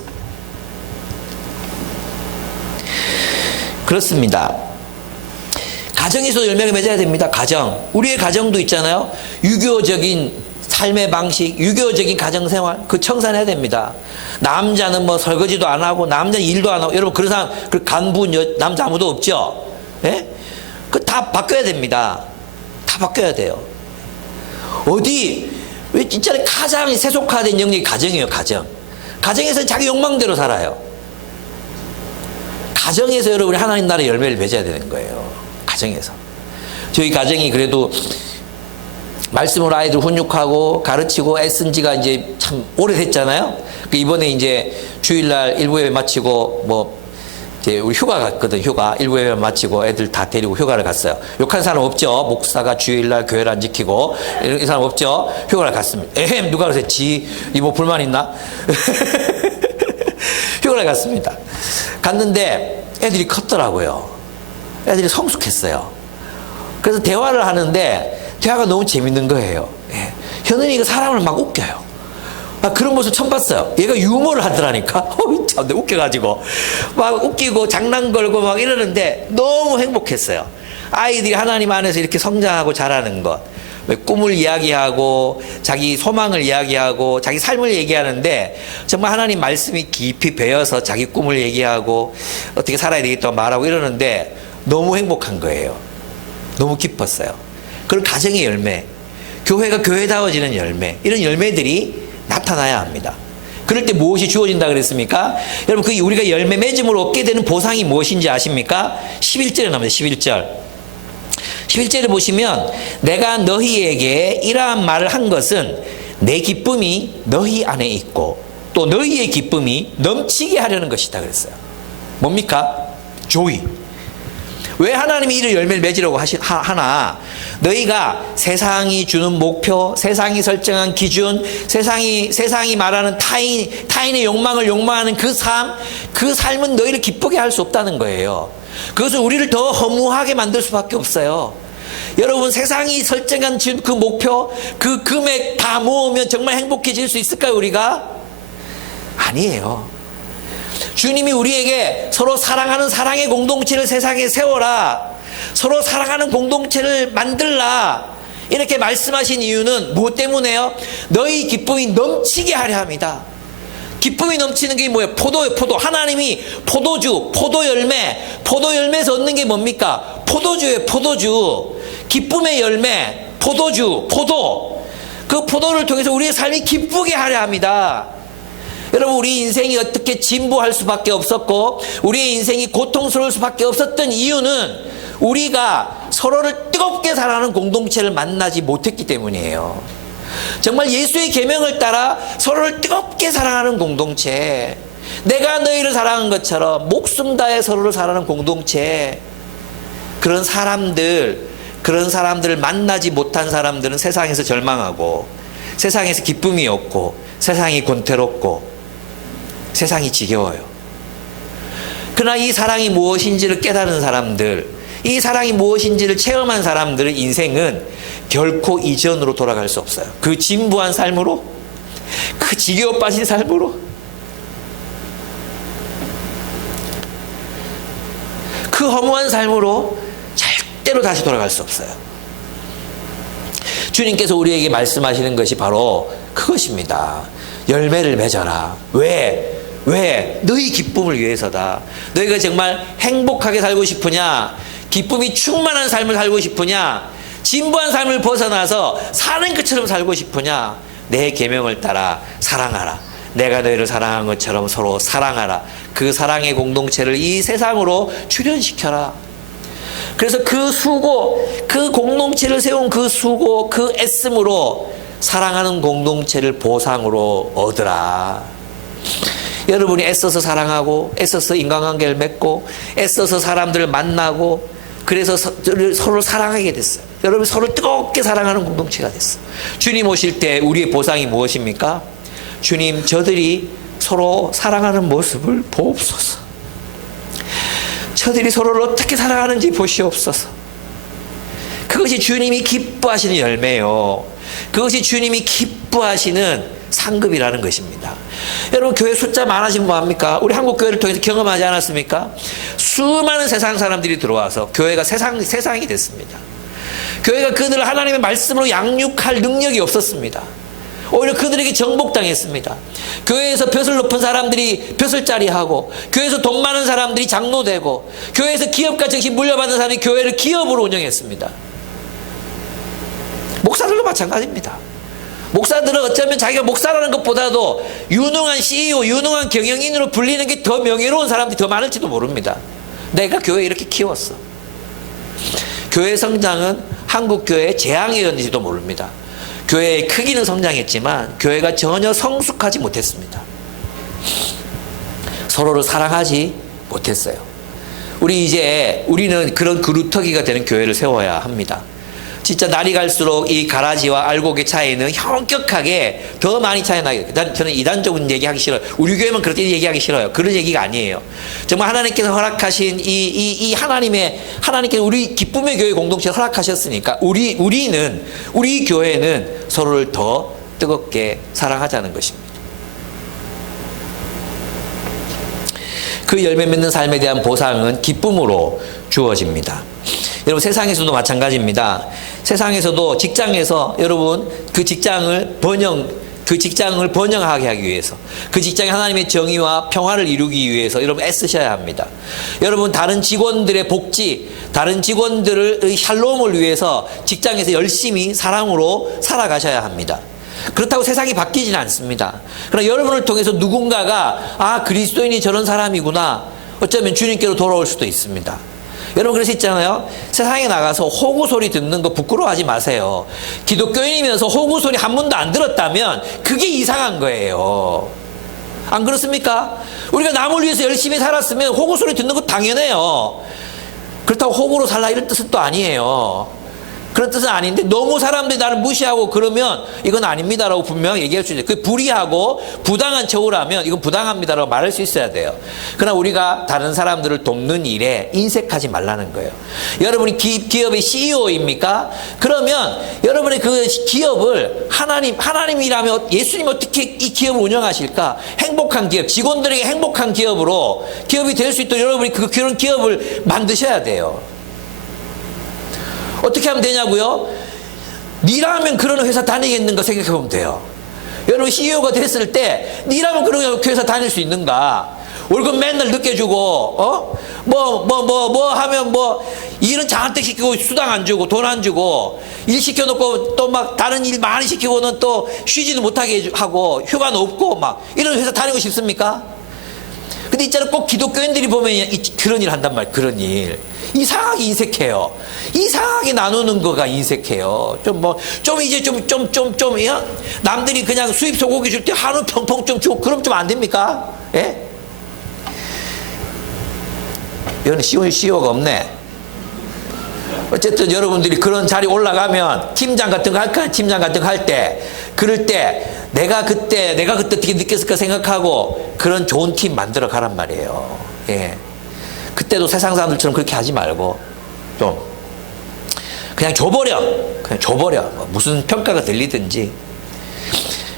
그렇습니다. 가정에서 열매를 맺어야 됩니다. 가정. 우리의 가정도 있잖아요. 유교적인 삶의 방식, 유교적인 가정생활, 그 청산해야 됩니다. 남자는 뭐 설거지도 안 하고, 남자는 일도 안 하고, 여러분 그런 사람, 그 간부 남자 아무도 없죠? 예? 그 다 바뀌어야 됩니다. 다 바뀌어야 돼요. 왜 진짜 가장 세속화된 영역이 가정이에요, 가정. 가정에서 자기 욕망대로 살아요. 가정에서 여러분이 하나님 나라의 열매를 맺어야 되는 거예요. 가정에서. 저희 가정이 그래도 말씀으로 아이들 훈육하고 가르치고 애쓴 지가 이제 참 오래됐잖아요. 이번에 이제 주일날 일부 예배 마치고 뭐 이제 우리 휴가 갔거든. 휴가 일부 예배 마치고 애들 다 데리고 휴가를 갔어요. 욕한 사람 없죠. 목사가 주일날 교회를 안 지키고 이 사람 없죠. 휴가를 갔습니다. 에헴 누가 그러세요? 이뭐 불만 있나? 휴가를 갔습니다. 갔는데 애들이 컸더라고요. 애들이 성숙했어요. 그래서 대화를 하는데 대화가 너무 재밌는 거예요. 예. 현은이가 사람을 막 웃겨요. 그런 모습 처음 봤어요. 얘가 유머를 하더라니까. 참, 웃겨가지고. 막 웃기고 장난 걸고 막 이러는데 너무 행복했어요. 아이들이 하나님 안에서 이렇게 성장하고 자라는 것. 꿈을 이야기하고 자기 소망을 이야기하고 자기 삶을 얘기하는데 정말 하나님 말씀이 깊이 배어서 자기 꿈을 얘기하고 어떻게 살아야 되겠다고 말하고 이러는데 너무 행복한 거예요. 너무 기뻤어요. 그런 가정의 열매, 교회가 교회다워지는 열매, 이런 열매들이 나타나야 합니다. 그럴 때 무엇이 주어진다 그랬습니까? 여러분, 그 우리가 열매 맺음으로 얻게 되는 보상이 무엇인지 아십니까? 11절에 나옵니다. 11절. 11절에 보시면 내가 너희에게 이러한 말을 한 것은 내 기쁨이 너희 안에 있고 또 너희의 기쁨이 넘치게 하려는 것이다 그랬어요. 뭡니까? 조이. 왜 하나님이 이를 열매를 맺으려고 하나? 너희가 세상이 주는 목표, 세상이 설정한 기준, 세상이 말하는 타인의 욕망을 욕망하는 그 삶은 너희를 기쁘게 할 수 없다는 거예요. 그것은 우리를 더 허무하게 만들 수밖에 없어요. 여러분, 세상이 설정한 그 목표, 그 금액 다 모으면 정말 행복해질 수 있을까요, 우리가? 아니에요. 주님이 우리에게 서로 사랑하는 사랑의 공동체를 세상에 세워라, 서로 사랑하는 공동체를 만들라, 이렇게 말씀하신 이유는 무엇 때문에요? 너희 기쁨이 넘치게 하려 합니다. 기쁨이 넘치는 게 뭐예요? 포도예요, 포도. 하나님이 포도주, 포도열매에서 얻는 게 뭡니까? 포도주예요, 포도주. 기쁨의 열매, 포도주, 포도. 그 포도를 통해서 우리의 삶이 기쁘게 하려 합니다. 여러분, 우리 인생이 어떻게 진보할 수밖에 없었고 우리의 인생이 고통스러울 수밖에 없었던 이유는 우리가 서로를 뜨겁게 사랑하는 공동체를 만나지 못했기 때문이에요. 정말 예수의 계명을 따라 서로를 뜨겁게 사랑하는 공동체, 내가 너희를 사랑한 것처럼 목숨 다해 서로를 사랑하는 공동체, 그런 사람들을 만나지 못한 사람들은 세상에서 절망하고 세상에서 기쁨이 없고 세상이 권태롭고 세상이 지겨워요. 그러나 이 사랑이 무엇인지를 깨달은 사람들, 이 사랑이 무엇인지를 체험한 사람들의 인생은 결코 이전으로 돌아갈 수 없어요. 그 진부한 삶으로, 그 지겨워 빠진 삶으로, 그 허무한 삶으로 절대로 다시 돌아갈 수 없어요. 주님께서 우리에게 말씀하시는 것이 바로 그것입니다. 열매를 맺어라. 왜? 너희 기쁨을 위해서다. 너희가 정말 행복하게 살고 싶으냐? 기쁨이 충만한 삶을 살고 싶으냐? 진부한 삶을 벗어나서 사는 것처럼 살고 싶으냐? 내 계명을 따라 사랑하라. 내가 너희를 사랑한 것처럼 서로 사랑하라. 그 사랑의 공동체를 이 세상으로 출현시켜라. 그래서 그 수고, 그 공동체를 세운 그 수고, 그 애씀으로 사랑하는 공동체를 보상으로 얻으라. 여러분이 애써서 사랑하고 애써서 인간관계를 맺고 애써서 사람들을 만나고 그래서 서로 사랑하게 됐어요. 여러분, 서로 뜨겁게 사랑하는 공동체가 됐어요. 주님 오실 때 우리의 보상이 무엇입니까? 주님, 저들이 서로 사랑하는 모습을 보옵소서. 저들이 서로를 어떻게 살아가는지 보시옵소서. 그것이 주님이 기뻐하시는 열매요. 그것이 주님이 기뻐하시는 상급이라는 것입니다. 여러분, 교회 숫자 많아지면 뭐합니까? 우리 한국 교회를 통해서 경험하지 않았습니까? 수많은 세상 사람들이 들어와서 교회가 세상이 됐습니다. 교회가 그들을 하나님의 말씀으로 양육할 능력이 없었습니다. 오히려 그들에게 정복당했습니다. 교회에서 벼슬 높은 사람들이 벼슬자리하고, 교회에서 돈 많은 사람들이 장로되고, 교회에서 기업가 즉시 물려받은 사람이 교회를 기업으로 운영했습니다. 목사들도 마찬가지입니다. 목사들은 어쩌면 자기가 목사라는 것보다도 유능한 CEO, 유능한 경영인으로 불리는 게 더 명예로운 사람들이 더 많을지도 모릅니다. 내가 교회 이렇게 키웠어. 교회 성장은 한국 교회의 재앙이었는지도 모릅니다. 교회의 크기는 성장했지만 교회가 전혀 성숙하지 못했습니다. 서로를 사랑하지 못했어요. 우리는 그런 그루터기가 되는 교회를 세워야 합니다. 진짜 날이 갈수록 이 가라지와 알곡의 차이는 형격하게 더 많이 차이 나게. 저는 이단적인 얘기하기 싫어요. 우리 교회만 그렇게 얘기하기 싫어요. 그런 얘기가 아니에요. 정말 하나님께서 허락하신 하나님께서 우리 기쁨의 교회 공동체를 허락하셨으니까 우리 교회는 서로를 더 뜨겁게 사랑하자는 것입니다. 그 열매 맺는 삶에 대한 보상은 기쁨으로 주어집니다. 여러분, 세상에서도 마찬가지입니다. 세상에서도 직장에서 여러분 그 직장을 번영하게 하기 위해서, 그 직장에 하나님의 정의와 평화를 이루기 위해서 여러분 애쓰셔야 합니다. 여러분, 다른 직원들의 복지, 다른 직원들의 샬롬을 위해서 직장에서 열심히 사랑으로 살아가셔야 합니다. 그렇다고 세상이 바뀌지는 않습니다. 그러나 여러분을 통해서 누군가가 그리스도인이 저런 사람이구나, 어쩌면 주님께로 돌아올 수도 있습니다. 여러분, 그래서 있잖아요. 세상에 나가서 호구 소리 듣는 거 부끄러워하지 마세요. 기독교인이면서 호구 소리 한 번도 안 들었다면 그게 이상한 거예요. 안 그렇습니까? 우리가 남을 위해서 열심히 살았으면 호구 소리 듣는 거 당연해요. 그렇다고 호구로 살라 이런 뜻은 또 아니에요. 그런 뜻은 아닌데, 너무 사람들이 나를 무시하고 그러면 이건 아닙니다라고 분명히 얘기할 수 있어요. 그 불의하고 부당한 처우를 하면 이건 부당합니다라고 말할 수 있어야 돼요. 그러나 우리가 다른 사람들을 돕는 일에 인색하지 말라는 거예요. 여러분이 기업의 CEO입니까? 그러면 여러분의 그 기업을 하나님이라면 예수님 어떻게 이 기업을 운영하실까? 행복한 기업, 직원들에게 행복한 기업으로 기업이 될 수 있도록 여러분이 그런 기업을 만드셔야 돼요. 어떻게 하면 되냐고요? 니라면 그런 회사 다니겠는가 생각해 보면 돼요. 여러분, CEO가 됐을 때 니라면 그런 회사 다닐 수 있는가? 월급 맨날 늦게 주고 하면 일은 잔뜩 시키고 수당 안 주고 돈 안 주고, 일 시켜놓고 또 막 다른 일 많이 시키고는 또 쉬지도 못하게 하고 휴가는 없고 막 이런 회사 다니고 싶습니까? 근데 있잖아, 꼭 기독교인들이 보면 그런 일 한단 말이에요. 그런 일 이상하게 인색해요. 이상하게 나누는 거가 인색해요. 남들이 그냥 수입 소고기 줄 때 한우 펑펑 좀 주고 그럼 좀 안 됩니까? 예? 이거는 CEO가 없네. 어쨌든 여러분들이 그런 자리 올라가면 팀장 같은 거 할까요? 팀장 같은 거 할 때, 그럴 때 내가 그때 어떻게 느꼈을까 생각하고 그런 좋은 팀 만들어 가란 말이에요. 예. 그때도 세상 사람들처럼 그렇게 하지 말고 좀 그냥 줘버려. 무슨 평가가 들리든지.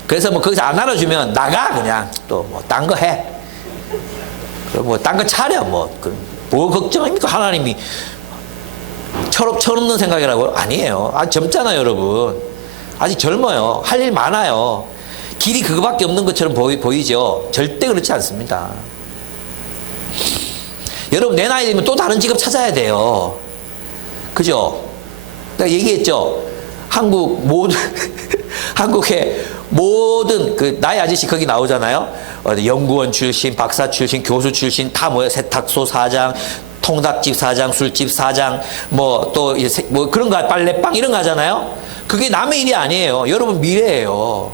그래서 거기서 안 알아주면 나가, 그냥 또 딴 거 해. 그럼 딴 거 차려. 뭐 걱정입니까? 하나님이 철없는 생각이라고요? 아니에요. 아직 젊잖아요, 여러분. 아직 젊어요. 할 일 많아요. 길이 그거밖에 없는 것처럼 보이죠? 절대 그렇지 않습니다. 여러분, 내 나이 되면 또 다른 직업 찾아야 돼요. 그죠? 내가 얘기했죠? 한국의 모든 나의 아저씨 거기 나오잖아요? 연구원 출신, 박사 출신, 교수 출신, 다 세탁소 사장, 통닭집 사장, 술집 사장, 그런 거, 빨래방 이런 거 하잖아요? 그게 남의 일이 아니에요. 여러분 미래예요.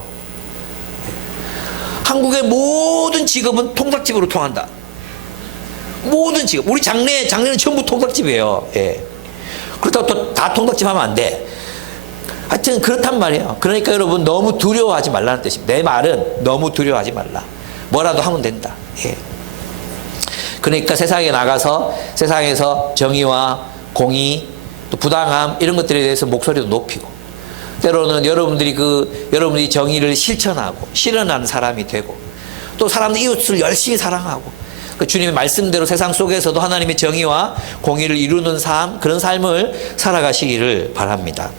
한국의 모든 직업은 통닭집으로 통한다. 모든 직업. 우리 장래는 전부 통닭집이에요. 예. 그렇다고 또 다 통닭집 하면 안 돼. 하여튼 그렇단 말이에요. 그러니까 여러분 너무 두려워하지 말라는 뜻입니다. 내 말은 너무 두려워하지 말라. 뭐라도 하면 된다. 예. 그러니까 세상에 나가서 세상에서 정의와 공의 또 부당함 이런 것들에 대해서 목소리도 높이고, 때로는 여러분들이 정의를 실천하고 실현하는 사람이 되고, 또 사람들 이웃을 열심히 사랑하고, 그 주님의 말씀대로 세상 속에서도 하나님의 정의와 공의를 이루는 삶, 그런 삶을 살아가시기를 바랍니다.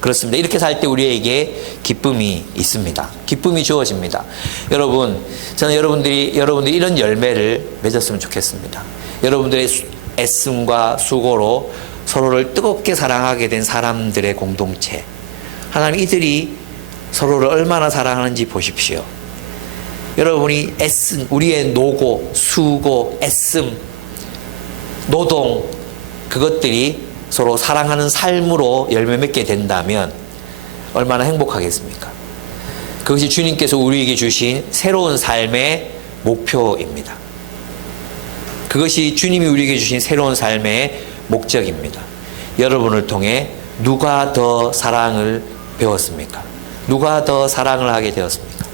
그렇습니다. 이렇게 살 때 우리에게 기쁨이 있습니다. 기쁨이 주어집니다. 여러분, 저는 여러분들이 이런 열매를 맺었으면 좋겠습니다. 여러분들의 애씀과 수고로 서로를 뜨겁게 사랑하게 된 사람들의 공동체. 하나님 이들이 서로를 얼마나 사랑하는지 보십시오. 여러분이 애쓴 우리의 노고, 수고, 애씀, 노동, 그것들이 서로 사랑하는 삶으로 열매 맺게 된다면 얼마나 행복하겠습니까? 그것이 주님께서 우리에게 주신 새로운 삶의 목표입니다. 그것이 주님이 우리에게 주신 새로운 삶의 목적입니다. 여러분을 통해 누가 더 사랑을 배웠습니까? 누가 더 사랑을 하게 되었습니까?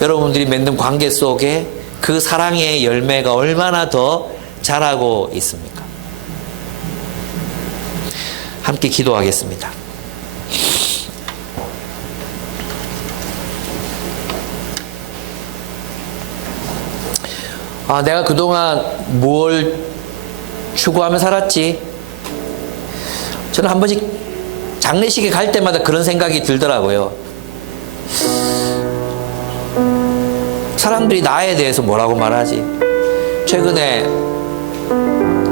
여러분들이 맺는 관계 속에 그 사랑의 열매가 얼마나 더 자라고 있습니까? 함께 기도하겠습니다. 내가 그동안 뭘 추구하며 살았지? 저는 한 번씩 장례식에 갈 때마다 그런 생각이 들더라고요. 사람들이 나에 대해서 뭐라고 말하지? 최근에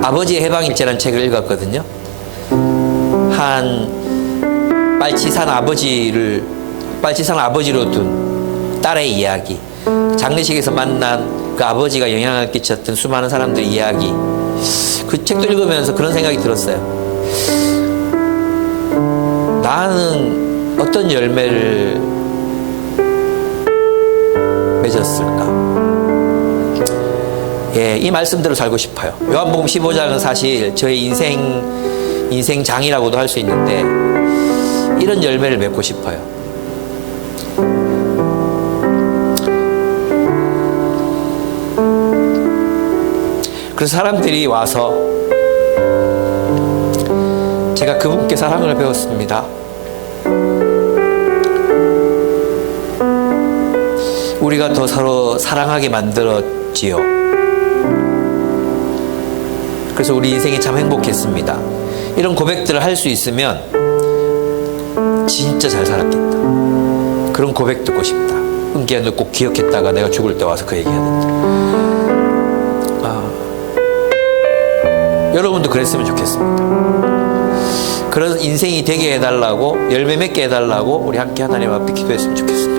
아버지의 해방일지라는 책을 읽었거든요. 한 빨치산 아버지로 둔 딸의 이야기, 장례식에서 만난 그 아버지가 영향을 끼쳤던 수많은 사람들의 이야기, 그 책도 읽으면서 그런 생각이 들었어요. 나는 어떤 열매를 맺었을까? 이 말씀대로 살고 싶어요. 요한복음 15장은 사실 저의 인생장이라고도 할 수 있는데, 이런 열매를 맺고 싶어요. 그래서 사람들이 와서 제가 그분께 사랑을 배웠습니다. 우리가 더 서로 사랑하게 만들었지요. 그래서 우리 인생이 참 행복했습니다. 이런 고백들을 할 수 있으면 진짜 잘 살았겠다. 그런 고백 듣고 싶다. 은기야, 너 꼭 기억했다가 내가 죽을 때 와서 그 얘기해야 된다. 여러분도 그랬으면 좋겠습니다. 그런 인생이 되게 해달라고, 열매 맺게 해달라고 우리 함께 하나님 앞에 기도했으면 좋겠습니다.